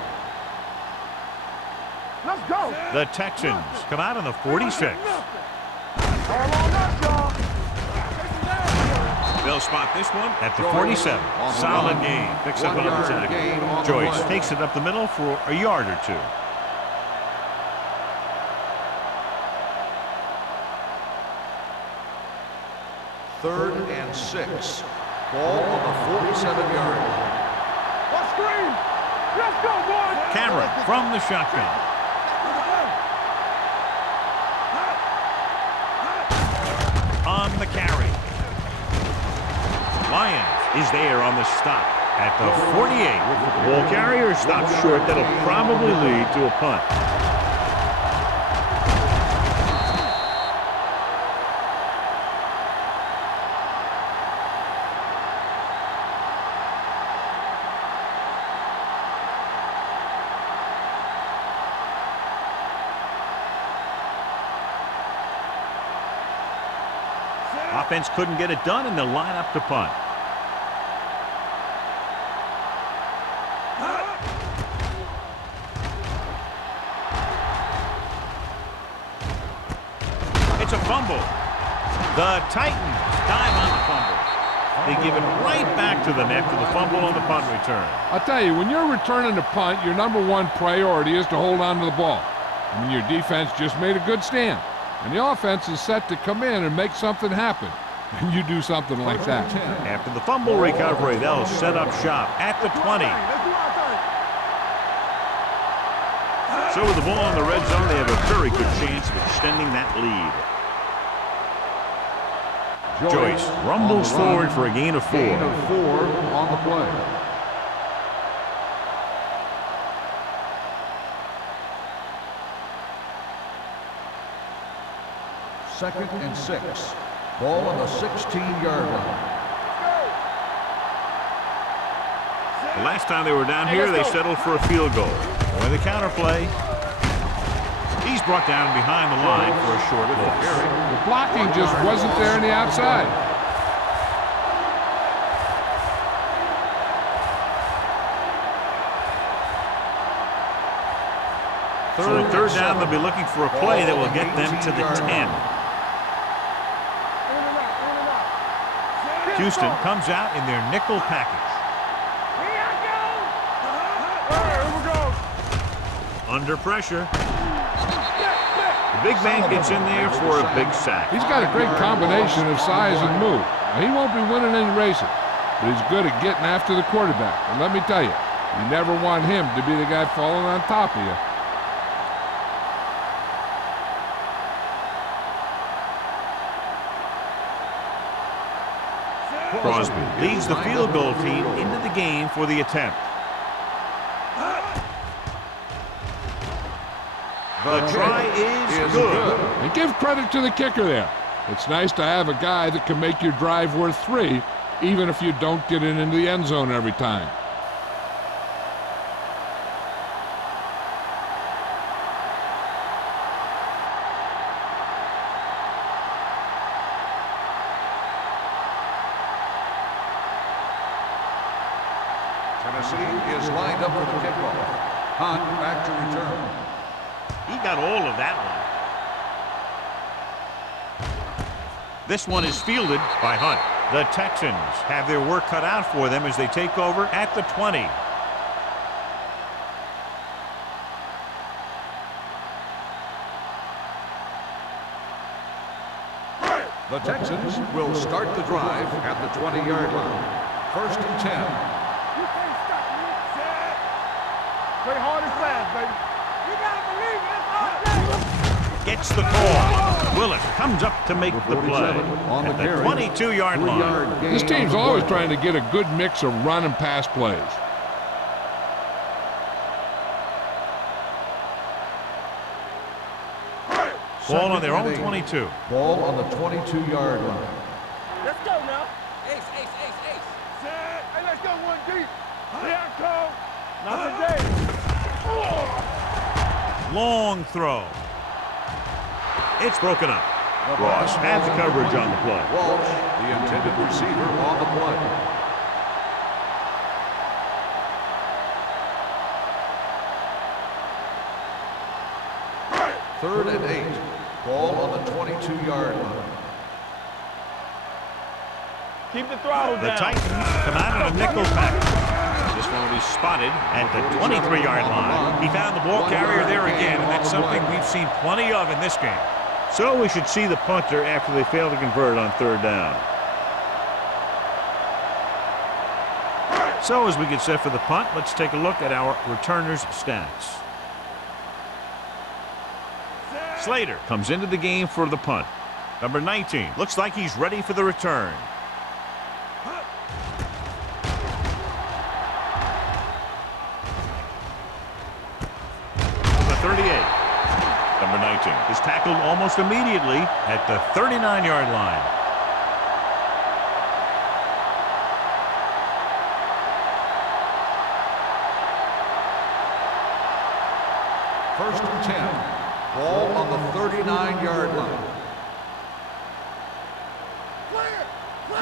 Let's go. The Texans come out on the 46. All on us, y'all. They'll spot this one at the 47. Solid gain. Picks up another tackle. Joyce takes it up the middle for a yard or two. Third and 6. Ball on the 47-yard line. Let's scream. Let's go, boys. Cameron from the shotgun. On the carry. Lyons is there on the stop at the 48. Ball carrier stops short. That'll probably lead to a punt. Offense couldn't get it done, and they'll line up to punt. It's a fumble. The Titans dive on the fumble. They give it right back to the net for the fumble on the punt return. I'll tell you, when you're returning a punt, your number one priority is to hold on to the ball. I mean, your defense just made a good stand. And the offense is set to come in and make something happen. And you do something like that. After the fumble recovery, they'll set up shop at the 20. Let's do our thing. So with the ball in the red zone, they have a very good chance of extending that lead. Joyce rumbles forward for a gain of 4. Gain of 4 on the play. Second and 6. Ball on the 16-yard line. The last time they were down here, they settled for a field goal. With the counter play, he's brought down behind the line for a short loss. The blocking just wasn't there on the outside. So third down, they'll be looking for a play that will get them to the 10. Houston comes out in their nickel package. Under pressure. The big man gets in there for a big sack. He's got a great combination of size and move. Now, he won't be winning any races, but he's good at getting after the quarterback. And let me tell you, you never want him to be the guy falling on top of you. Crosby leads the field goal team into the game for the attempt. The try is good. And give credit to the kicker there. It's nice to have a guy that can make your drive worth 3, even if you don't get it into the end zone every time. Tennessee is lined up for the kickoff. Hunt back to return. He got all of that one. This one is fielded by Hunt. The Texans have their work cut out for them as they take over at the 20. The Texans will start the drive at the 20-yard line. First and 10. You can't stop me. Play hard and fast, baby. You gotta believe it. It's all day. Gets the call. Willis comes up to make the play on at the the carry. 22-yard line. This team's always trying to get a good mix of run and pass plays. Ball on their own 22. Ball on the 22-yard line. Let's go now. Ace, ace, ace, ace. Set. Hey, let's go one deep. Here I come. Not today. Long throw. It's broken up. Ross had the coverage on the play. Walsh, the intended receiver, on the play. 3rd and 8. Ball on the 22-yard line. Keep the throttle The down. Titans come out in a nickel package. This one will be spotted at the 23-yard line. He found the ball carrier there again, and that's something we've seen plenty of in this game. So we should see the punter after they fail to convert on 3rd down. So as we get set for the punt, let's take a look at our returners' stats. Slater comes into the game for the punt. Number 19 looks like he's ready for the return. Number 38. Number 19 is tackled almost immediately at the 39-yard line. First and 10. Ball on the 39-yard line.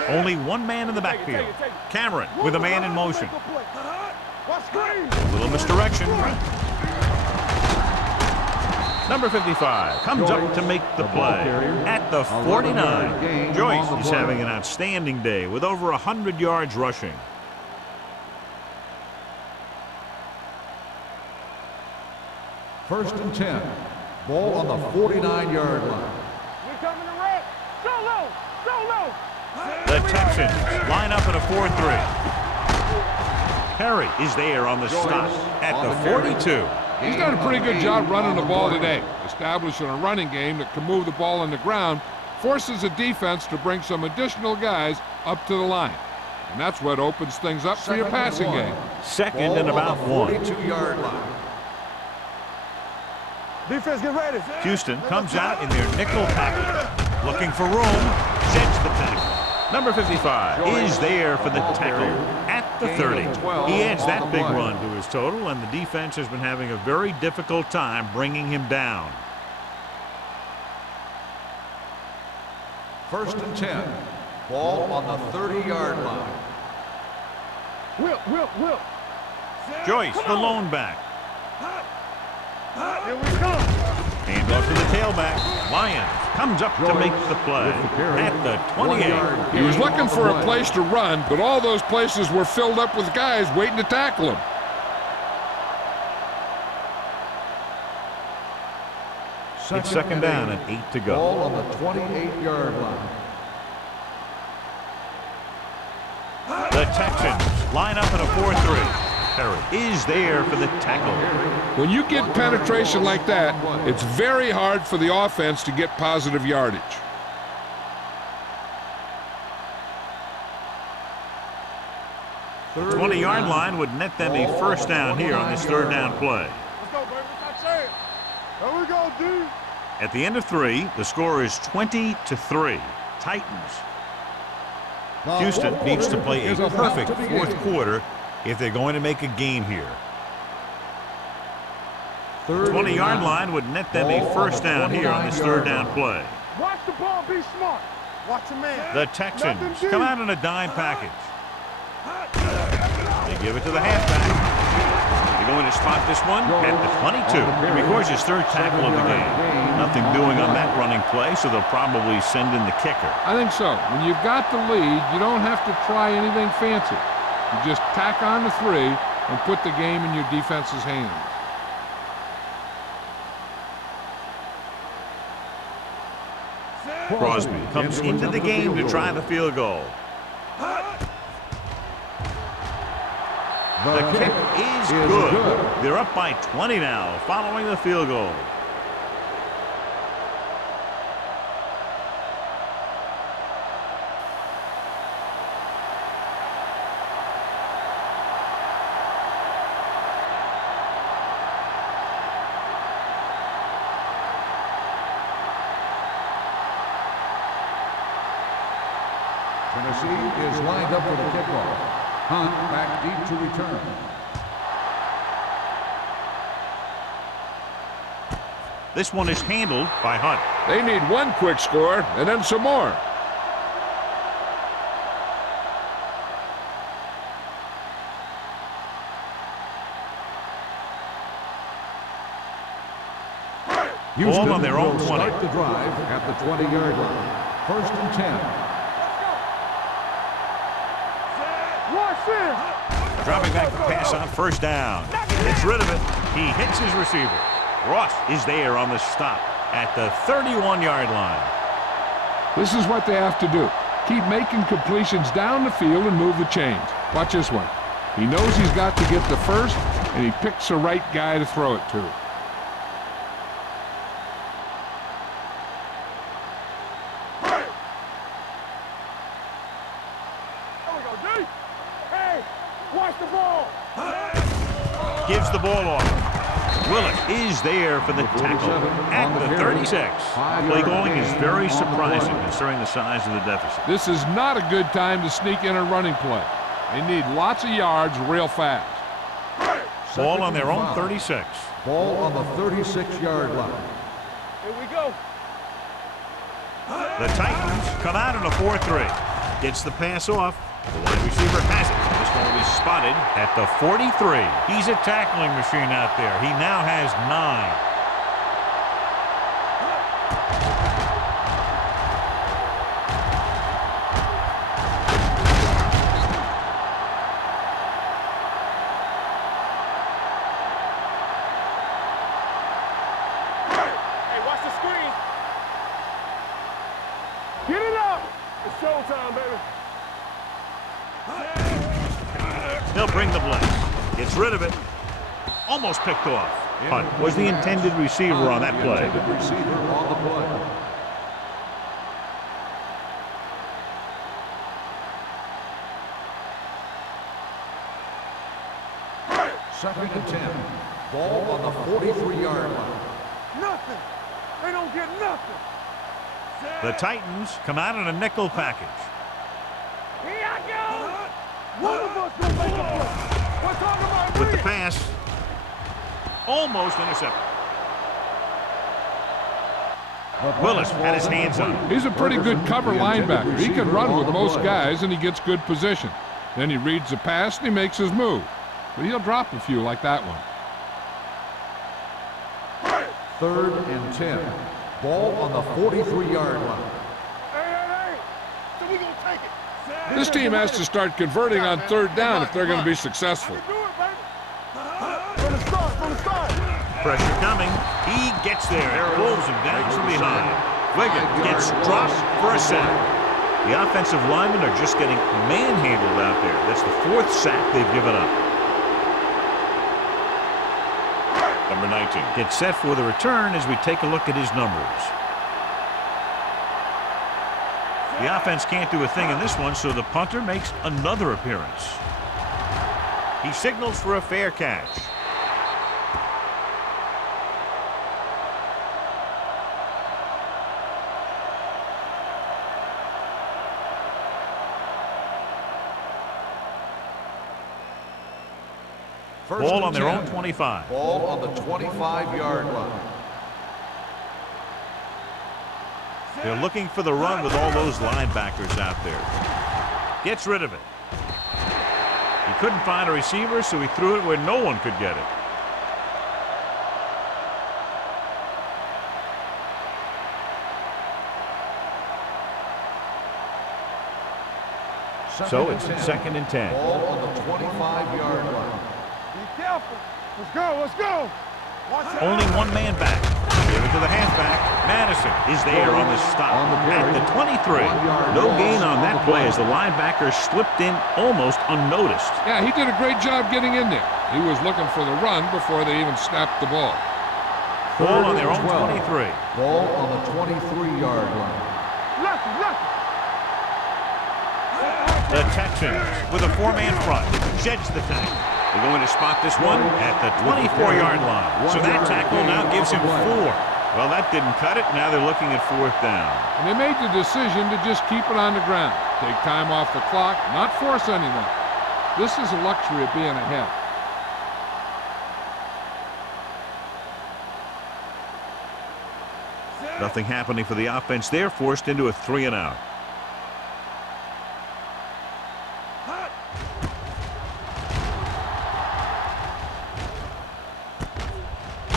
Only one man in the backfield. Cameron with a man in motion. A little misdirection. Number 55 comes up to make the play at the 49. Joyce is having an outstanding day with over 100 yards rushing. First and 10. Ball on the 49-yard line. We're coming to red. Go low. Go low. The Texans line up in a 4-3. Perry is there on the stop at the 42. He's done a pretty good job running the ball today, establishing a running game that can move the ball on the ground, forces the defense to bring some additional guys up to the line. And that's what opens things up for your passing game. Second and about 1. 42-yard line. Defense, get ready. Houston comes out in their nickel package. Looking for room, sets the tackle. Number 55 is there for the tackle at the 30. He adds that big run to his total, and the defense has been having a very difficult time bringing him down. First and 10. Ball on the 30-yard line. Whip. Joyce, the lone back. Here we come. Hand off to the tailback. Lyons comes up to make the play at the 28. He was looking for a place to run, but all those places were filled up with guys waiting to tackle him. It's second down and 8 to go. Ball on the 28-yard line. The Texans line up in a 4-3. Perry is there for the tackle. When you get penetration like that, it's very hard for the offense to get positive yardage. The 20-yard line would net them a first down here on this 3rd down play. Let's go, baby. Let's say it. There we go, dude. At the end of 3, the score is 20-3. Titans. Houston needs to play a perfect 4th quarter if they're going to make a gain here. The 20-yard line would net them a first down here on this 3rd down play. Watch the ball. Be smart. Watch your man. The Texans come out in a dime package. They give it to the halfback. They're going to spot this one at the 22. He records his 3rd tackle of the game. Nothing doing on that running play, so they'll probably send in the kicker. I think so. When you've got the lead, you don't have to try anything fancy. You just tack on the 3 and put the game in your defense's hands. Crosby comes into the game to try the field goal. The kick is good. They're up by 20 now following the field goal. Tennessee is lined up for the kickoff. Hunt back deep to return. This one is handled by Hunt. They need one quick score and then some more. Houston on their own will 20. start the drive at the 20-yard line. 1st and 10. Watch this. Dropping back to pass on 1st down. Gets rid of it. He hits his receiver. Ross is there on the stop at the 31-yard line. This is what they have to do. Keep making completions down the field and move the chains. Watch this one. He knows he's got to get the first, and he picks the right guy to throw it to. There we go, D. Hey, watch the ball. Gives the ball off. Willett is there for the tackle at the 36. Play calling is very surprising considering the size of the deficit. This is not a good time to sneak in a running play. They need lots of yards real fast. Ball on their own 36. Ball on the 36-yard line. Here we go. The Titans come out in a 4-3. Gets the pass off. The wide receiver has it. This one will be spotted at the 43. He's a tackling machine out there. He now has 9. Hey, watch the screen. Get it up. It's showtime, baby. He'll bring the blitz. Gets rid of it. Almost picked off. Hunt was the intended receiver on that play. Intended receiver on the play. Second and 10. Ball on the 43-yard line. Nothing. They don't get nothing. The Titans come out in a nickel package. Here I go. One of us gonna make a play. We're talking about With the me. pass. Almost intercepted. Willis had his hands on it. He's a pretty good cover linebacker. He can run with most guys, and he gets good position. Then he reads the pass, and he makes his move. But he'll drop a few like that one. 3rd and 10. Ball on the 43-yard line. Hey. So we gonna take it. This team has to start converting on 3rd down if they're going to be successful. Do it, baby. From the start. Pressure coming. He gets there. Pulls him down from behind. Wiggins gets dropped for a sack. The offensive linemen are just getting manhandled out there. That's the 4th sack they've given up. Number 19 gets set for the return as we take a look at his numbers. The offense can't do a thing in this one, so the punter makes another appearance. He signals for a fair catch. Ball on their own 25. Ball on the 25-yard line. They're looking for the run with all those linebackers out there. Gets rid of it. He couldn't find a receiver, so he threw it where no one could get it. So it's 2nd and 10. Ball on the 25-yard line. Be careful. Let's go. Watch out. Only one man back. Give it to the halfback. Madison is there on the stop at the 23. No gain on that play as the linebacker slipped in almost unnoticed. Yeah, he did a great job getting in there. He was looking for the run before they even snapped the ball. Ball on their own 12. 23. Ball on the 23-yard line. Lucky. The Texans with a 4-man front sheds the tackle. They're going to spot this one at the 24-yard line. So that tackle now gives him 4. Well, that didn't cut it. Now they're looking at 4th down. And they made the decision to just keep it on the ground. Take time off the clock, not force anything. This is a luxury of being ahead. Nothing happening for the offense. They're forced into a 3-and-out.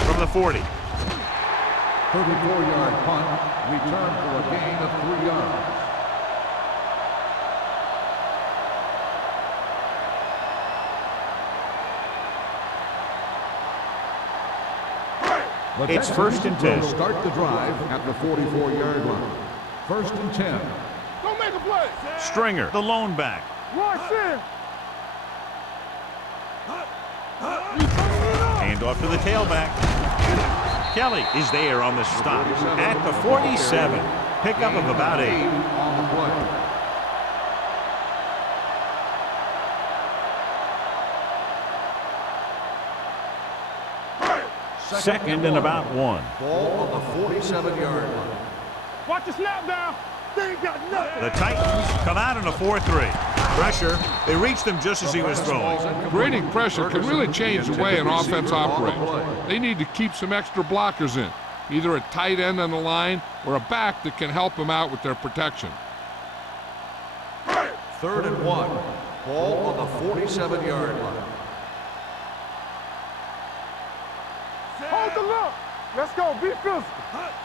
From the 40. 34-yard punt, return for a gain of 3 yards. It's 1st and 10. Will start the drive at the 44-yard line. 1st and 10. Don't make a play. Stringer, the lone back. Watch it. Hand off to the tailback. Kelly is there on the stop at the 47. Pickup of about 8. On the play. Second and about 1. Ball on the 47-yard line. Watch the snap down. They ain't got nothing. The Titans come out in a 4-3. Pressure. They reached him just as he was throwing. Creating pressure can really change the way an offense operates. They need to keep some extra blockers in, either a tight end on the line or a back that can help them out with their protection. 3rd and 1. Ball on the 47-yard line. Hold the look. Let's go. Be physical.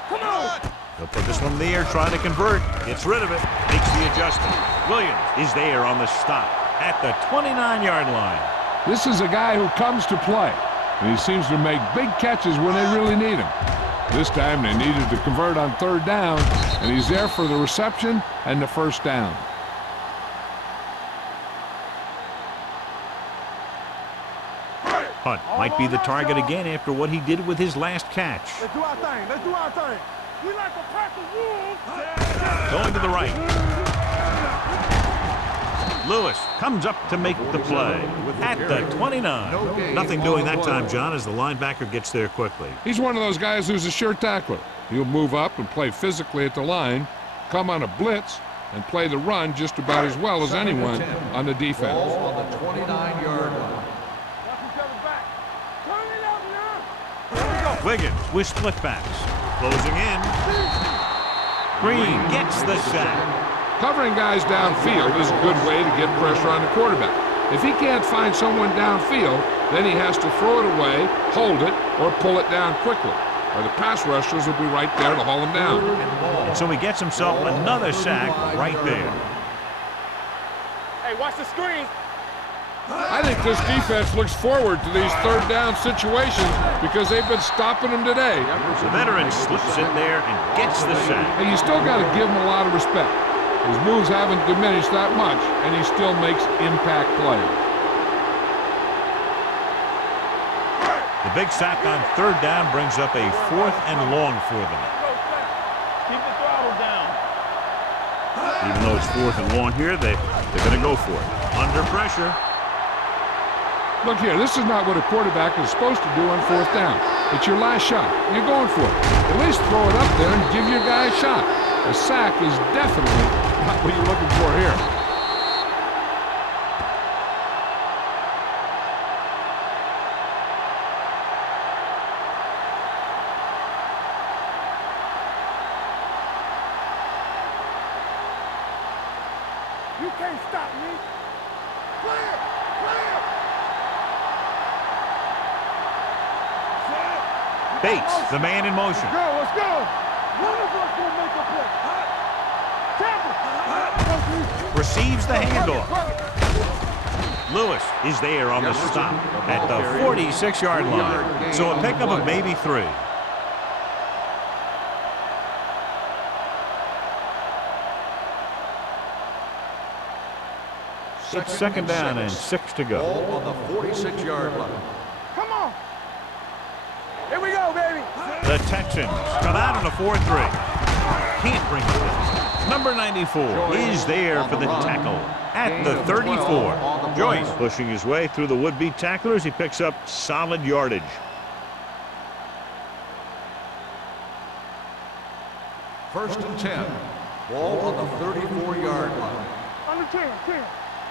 Come on. He'll put this one in the air, trying to convert. Gets rid of it. Makes the adjustment. Williams is there on the stop at the 29-yard line. This is a guy who comes to play, and he seems to make big catches when they really need him. This time they needed to convert on 3rd down, and he's there for the reception and the 1st down. Hunt might be the target again after what he did with his last catch. Let's do our thing. Let's do our thing. We like a pack of wolves. Going to the right. Lewis comes up to make the play at the 29. Nothing doing that time, John, as the linebacker gets there quickly. He's one of those guys who's a sure tackler. He'll move up and play physically at the line, come on a blitz, and play the run just about as well as anyone on the defense. Ball on the 29-yard line. Watch each other back. Turn it up now. Here we go. Wiggins with split backs. Closing in. Green gets the sack. Covering guys downfield is a good way to get pressure on the quarterback. If he can't find someone downfield, then he has to throw it away, hold it, or pull it down quickly, or the pass rushers will be right there to haul him down. And so he gets himself another sack right there. Hey, watch the screen. I think this defense looks forward to these 3rd down situations because they've been stopping them today. The veteran slips in there and gets the sack. And you still got to give him a lot of respect. His moves haven't diminished that much, and he still makes impact plays. The big sack on 3rd down brings up a 4th and long for them. Keep the throttle down. Even though it's 4th and long here, they're going to go for it. Under pressure. Look here, this is not what a quarterback is supposed to do on 4th down. It's your last shot. You're going for it. At least throw it up there and give your guy a shot. A sack is definitely not what you're looking for here. You can't stop me. Clear. Clear. Bates, the man in motion. Let's go. One of us will make a play. Tampa. Receives the handoff. Lewis is there on the stop at the 46-yard line. So a pickup of maybe 3. It's 2nd down and 6 to go. Ball on the 46-yard line. Come on. Here we go, baby. The Texans come out in a 4-3. Can't bring it in. Number 94 is there for the tackle at the 34. Joyce pushing his way through the would-be tacklers. He picks up solid yardage. First and 10. Ball on the 34-yard line. Under 10.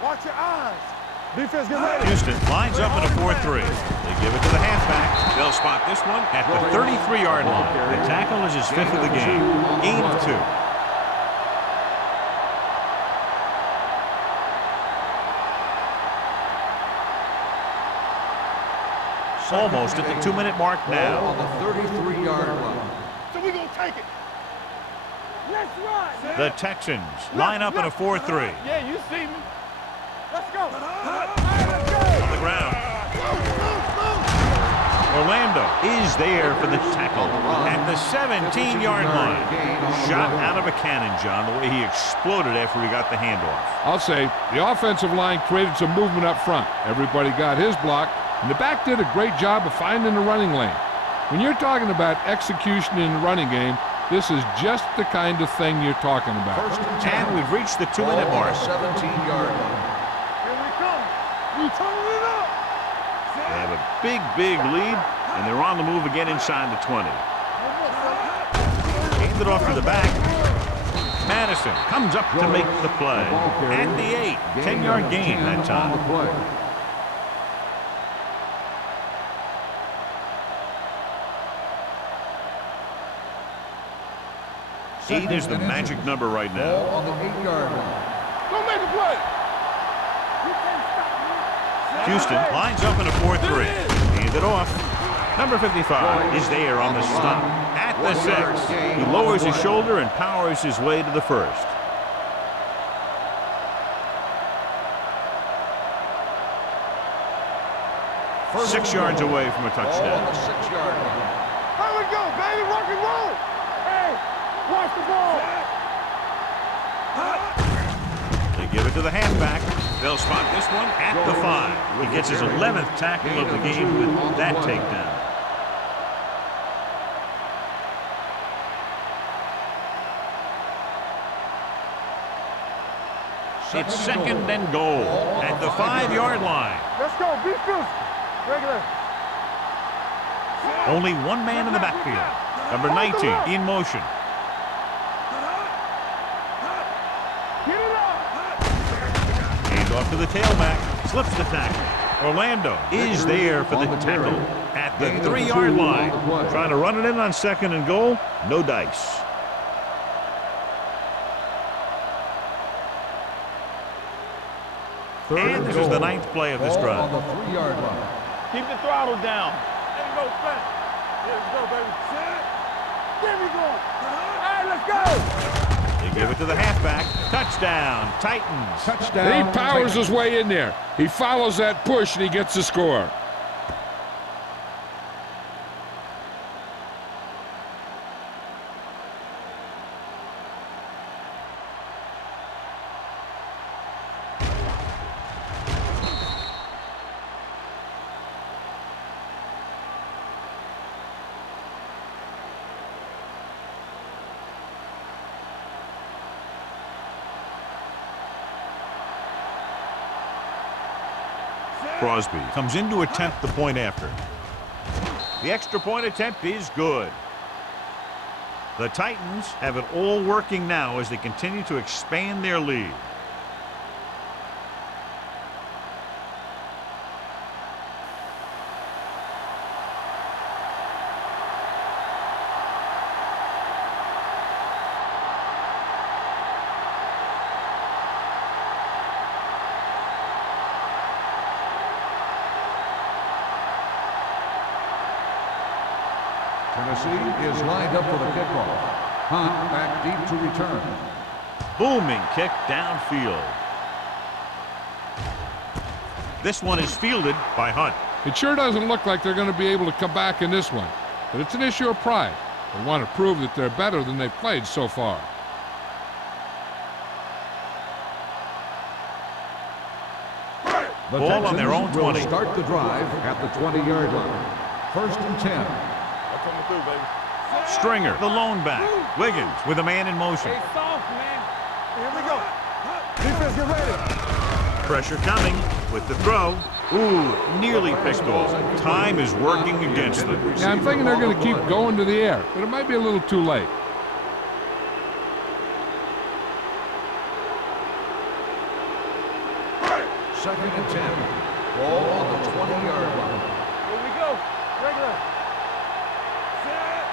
Watch your eyes. Defense, get ready. Houston lines up in a 4-3. They give it to the halfback. They'll spot this one at the 33-yard line. The tackle is his 5th of the game. Gain of 2. Second Almost at the and 2-minute mark Ball now. on the 33-yard line. So we Take it. Let's run. The Texans line up in a 4-3. Yeah, you see me. Let's go. Let's go. On the ground. Orlando is there for the tackle at the 17-yard line. Shot out of a cannon, John, the way he exploded after he got the handoff. I'll say the offensive line created some movement up front. Everybody got his block, and the back did a great job of finding the running lane. When you're talking about execution in the running game, this is just the kind of thing you're talking about. And we've reached the 2-minute mark. 17-yard line. Here we come. We turning it up. They have a big lead, and they're on the move again inside the 20. Handed off to the back. Madison comes up to make the play. At the 8, 10-yard gain that time. Eight is the magic number right now. Ball on the 8-yard line. Don't make a play. Houston lines up in a 4-3. Handed off. Number 55 is there on the stop. At the 6. He lowers his shoulder and powers his way to the first. First 6 yards away from a Ball on touchdown. the 6-yard line. Here we go, baby. Rock and roll. Hey, watch the ball. They give it to the halfback. They'll spot this one at the 5. He gets his 11th tackle of the game with that takedown. It's second and goal at the 5-yard line. Let's go. Be physical. Regular. Only one man in the backfield. Number 19 in motion. Get it up. Hands off to the tailback. Slips the tackle. Orlando is there for the tackle at the 3-yard line. Trying to run it in on second and goal. No dice. And this is the 9th play of this Ball drive. on the 3-yard line. Keep the throttle down. There you go, fast. Here we go, baby. There we go. All right, let's go. They give it to the halfback. Touchdown, Titans. Touchdown. He powers his way in there. He follows that push, and he gets the score. Crosby comes in to attempt the point after. The extra point attempt is good. The Titans have it all working now as they continue to expand their lead. Tennessee is lined up for the kickoff. Hunt back deep to return. Booming kick downfield. This one is fielded by Hunt. It sure doesn't look like they're going to be able to come back in this one, but it's an issue of pride. They want to prove that they're better than they've played so far. The Ball on their Texans own will 20. start the drive at the 20-yard line. First and 10. I'm coming through, baby. Stringer, the lone back. Wiggins with a man in motion. Hey, soft, man. Here we go. Defense, get ready. Pressure coming with the throw. Ooh, nearly picked off. Time is working against them. Yeah, I'm thinking they're going to keep going to the air, but it might be a little too late. Second and 10. Ball on the 20-yard line. Here we go. Regular. Set.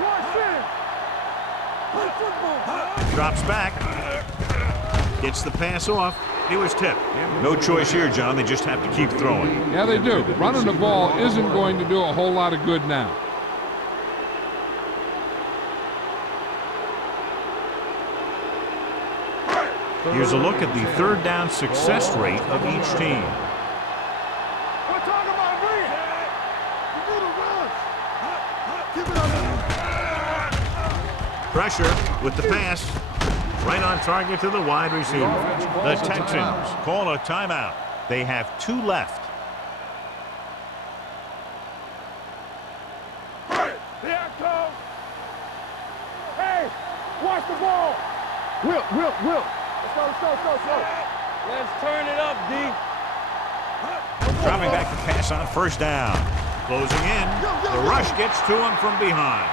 One, set. Play football. Drops back. Gets the pass off. It was tipped. No choice here, John. They just have to keep throwing. Yeah, they do. Running the ball isn't going to do a whole lot of good now. Here's a look at the third down success rate of each team. We're talking about Reed. You need to run. Give it up. Pressure with the pass. Right on target to the wide receiver. The Texans call a timeout. They have 2 left. Here it comes. Hey, watch the ball. Will. Let's go. Let's turn it up, D. Dropping back to pass on first down. Closing in. The rush gets to him from behind.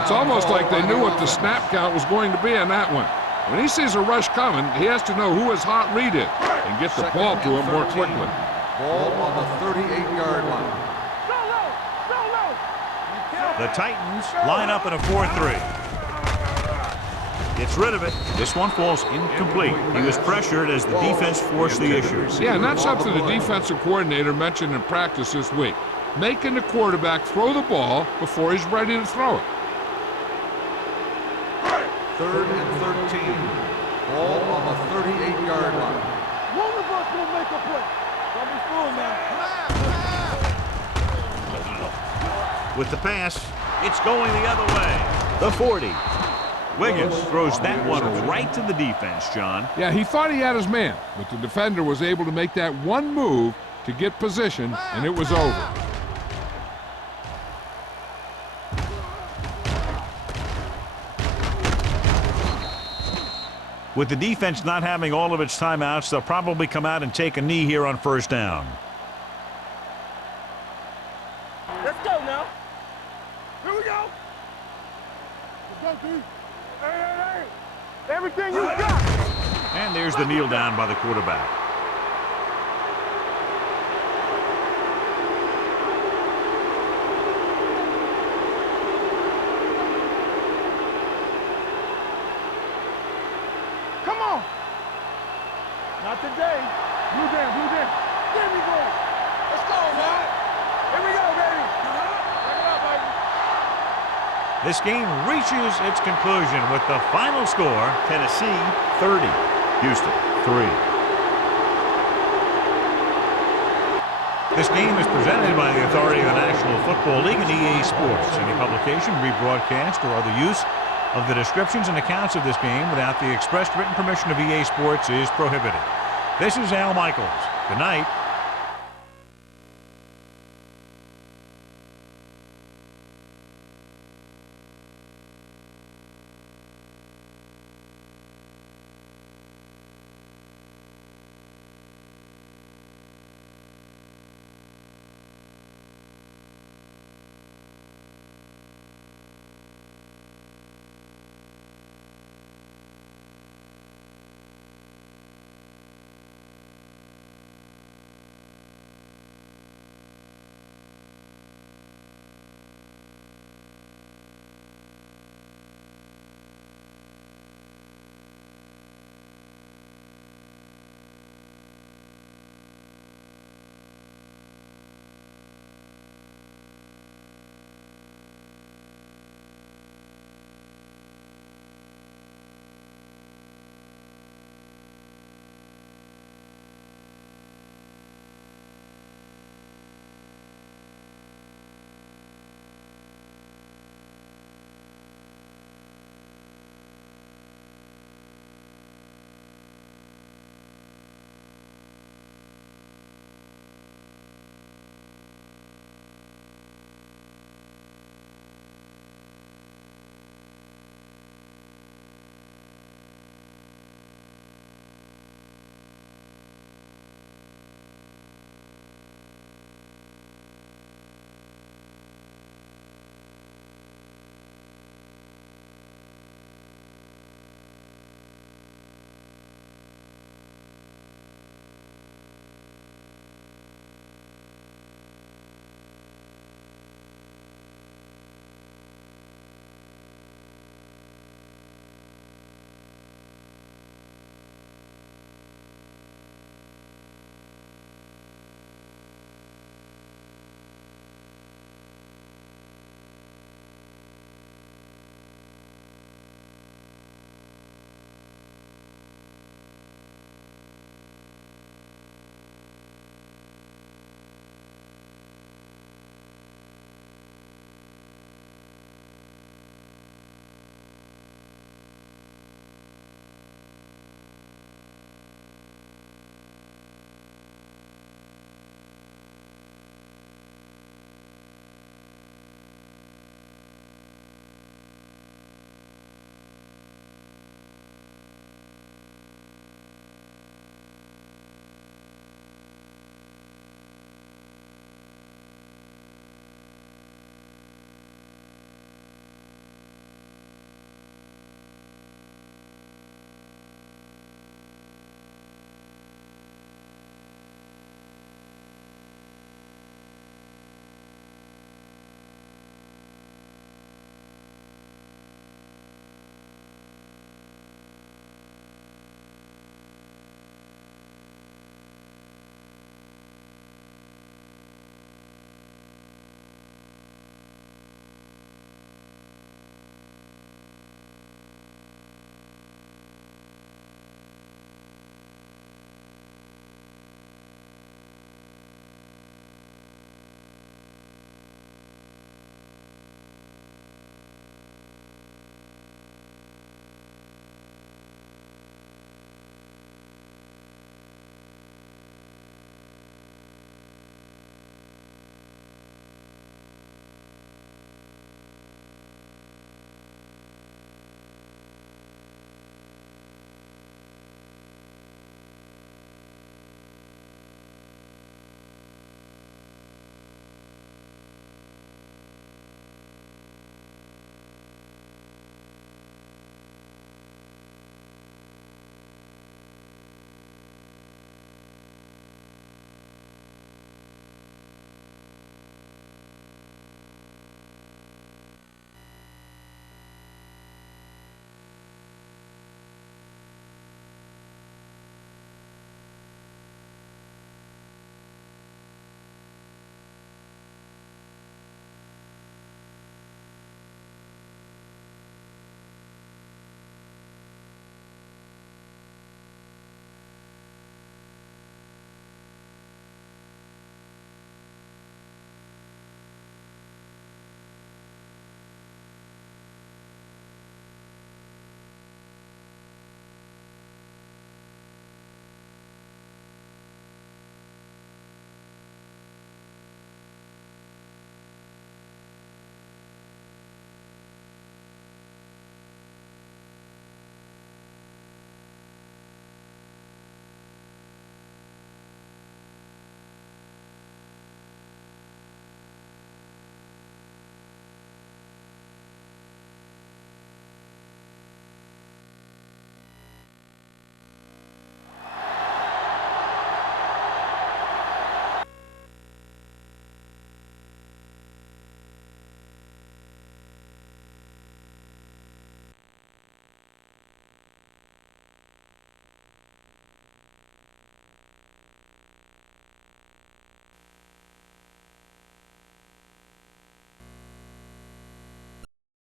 It's almost like they knew what the snap count was going to be on that one. When he sees a rush coming, he has to know who his hot read is and get the ball to him more quickly. Ball on the 38-yard line. The Titans line up in a 4-3. Gets rid of it. This one falls incomplete. He was pressured as the defense forced the issue. Yeah, and that's something the defensive coordinator mentioned in practice this week. Making the quarterback throw the ball before he's ready to throw it. 3rd and 13. Ball on the 38-yard line. One of us will make a play. Don't be fooled, man. With the pass, it's going the other way. The 40. Wiggins throws that one right to the defense, John. Yeah, he thought he had his man, but the defender was able to make that one move to get position, and it was over. With the defense not having all of its timeouts, they'll probably come out and take a knee here on first down. Let's go now. Here we go. Let's go, dude. Hey. Everything you got. And there's the kneel down by the quarterback. Come on. Not today. Blue down. Get me going. Let's go, man. Here we go, baby. Bring it up, baby. This game reaches its conclusion with the final score, Tennessee 30, Houston 3. This game is presented by the authority of the National Football League and EA Sports. Any publication, rebroadcast, or other use of the descriptions and accounts of this game without the expressed written permission of EA Sports is prohibited. This is Al Michaels. Good night.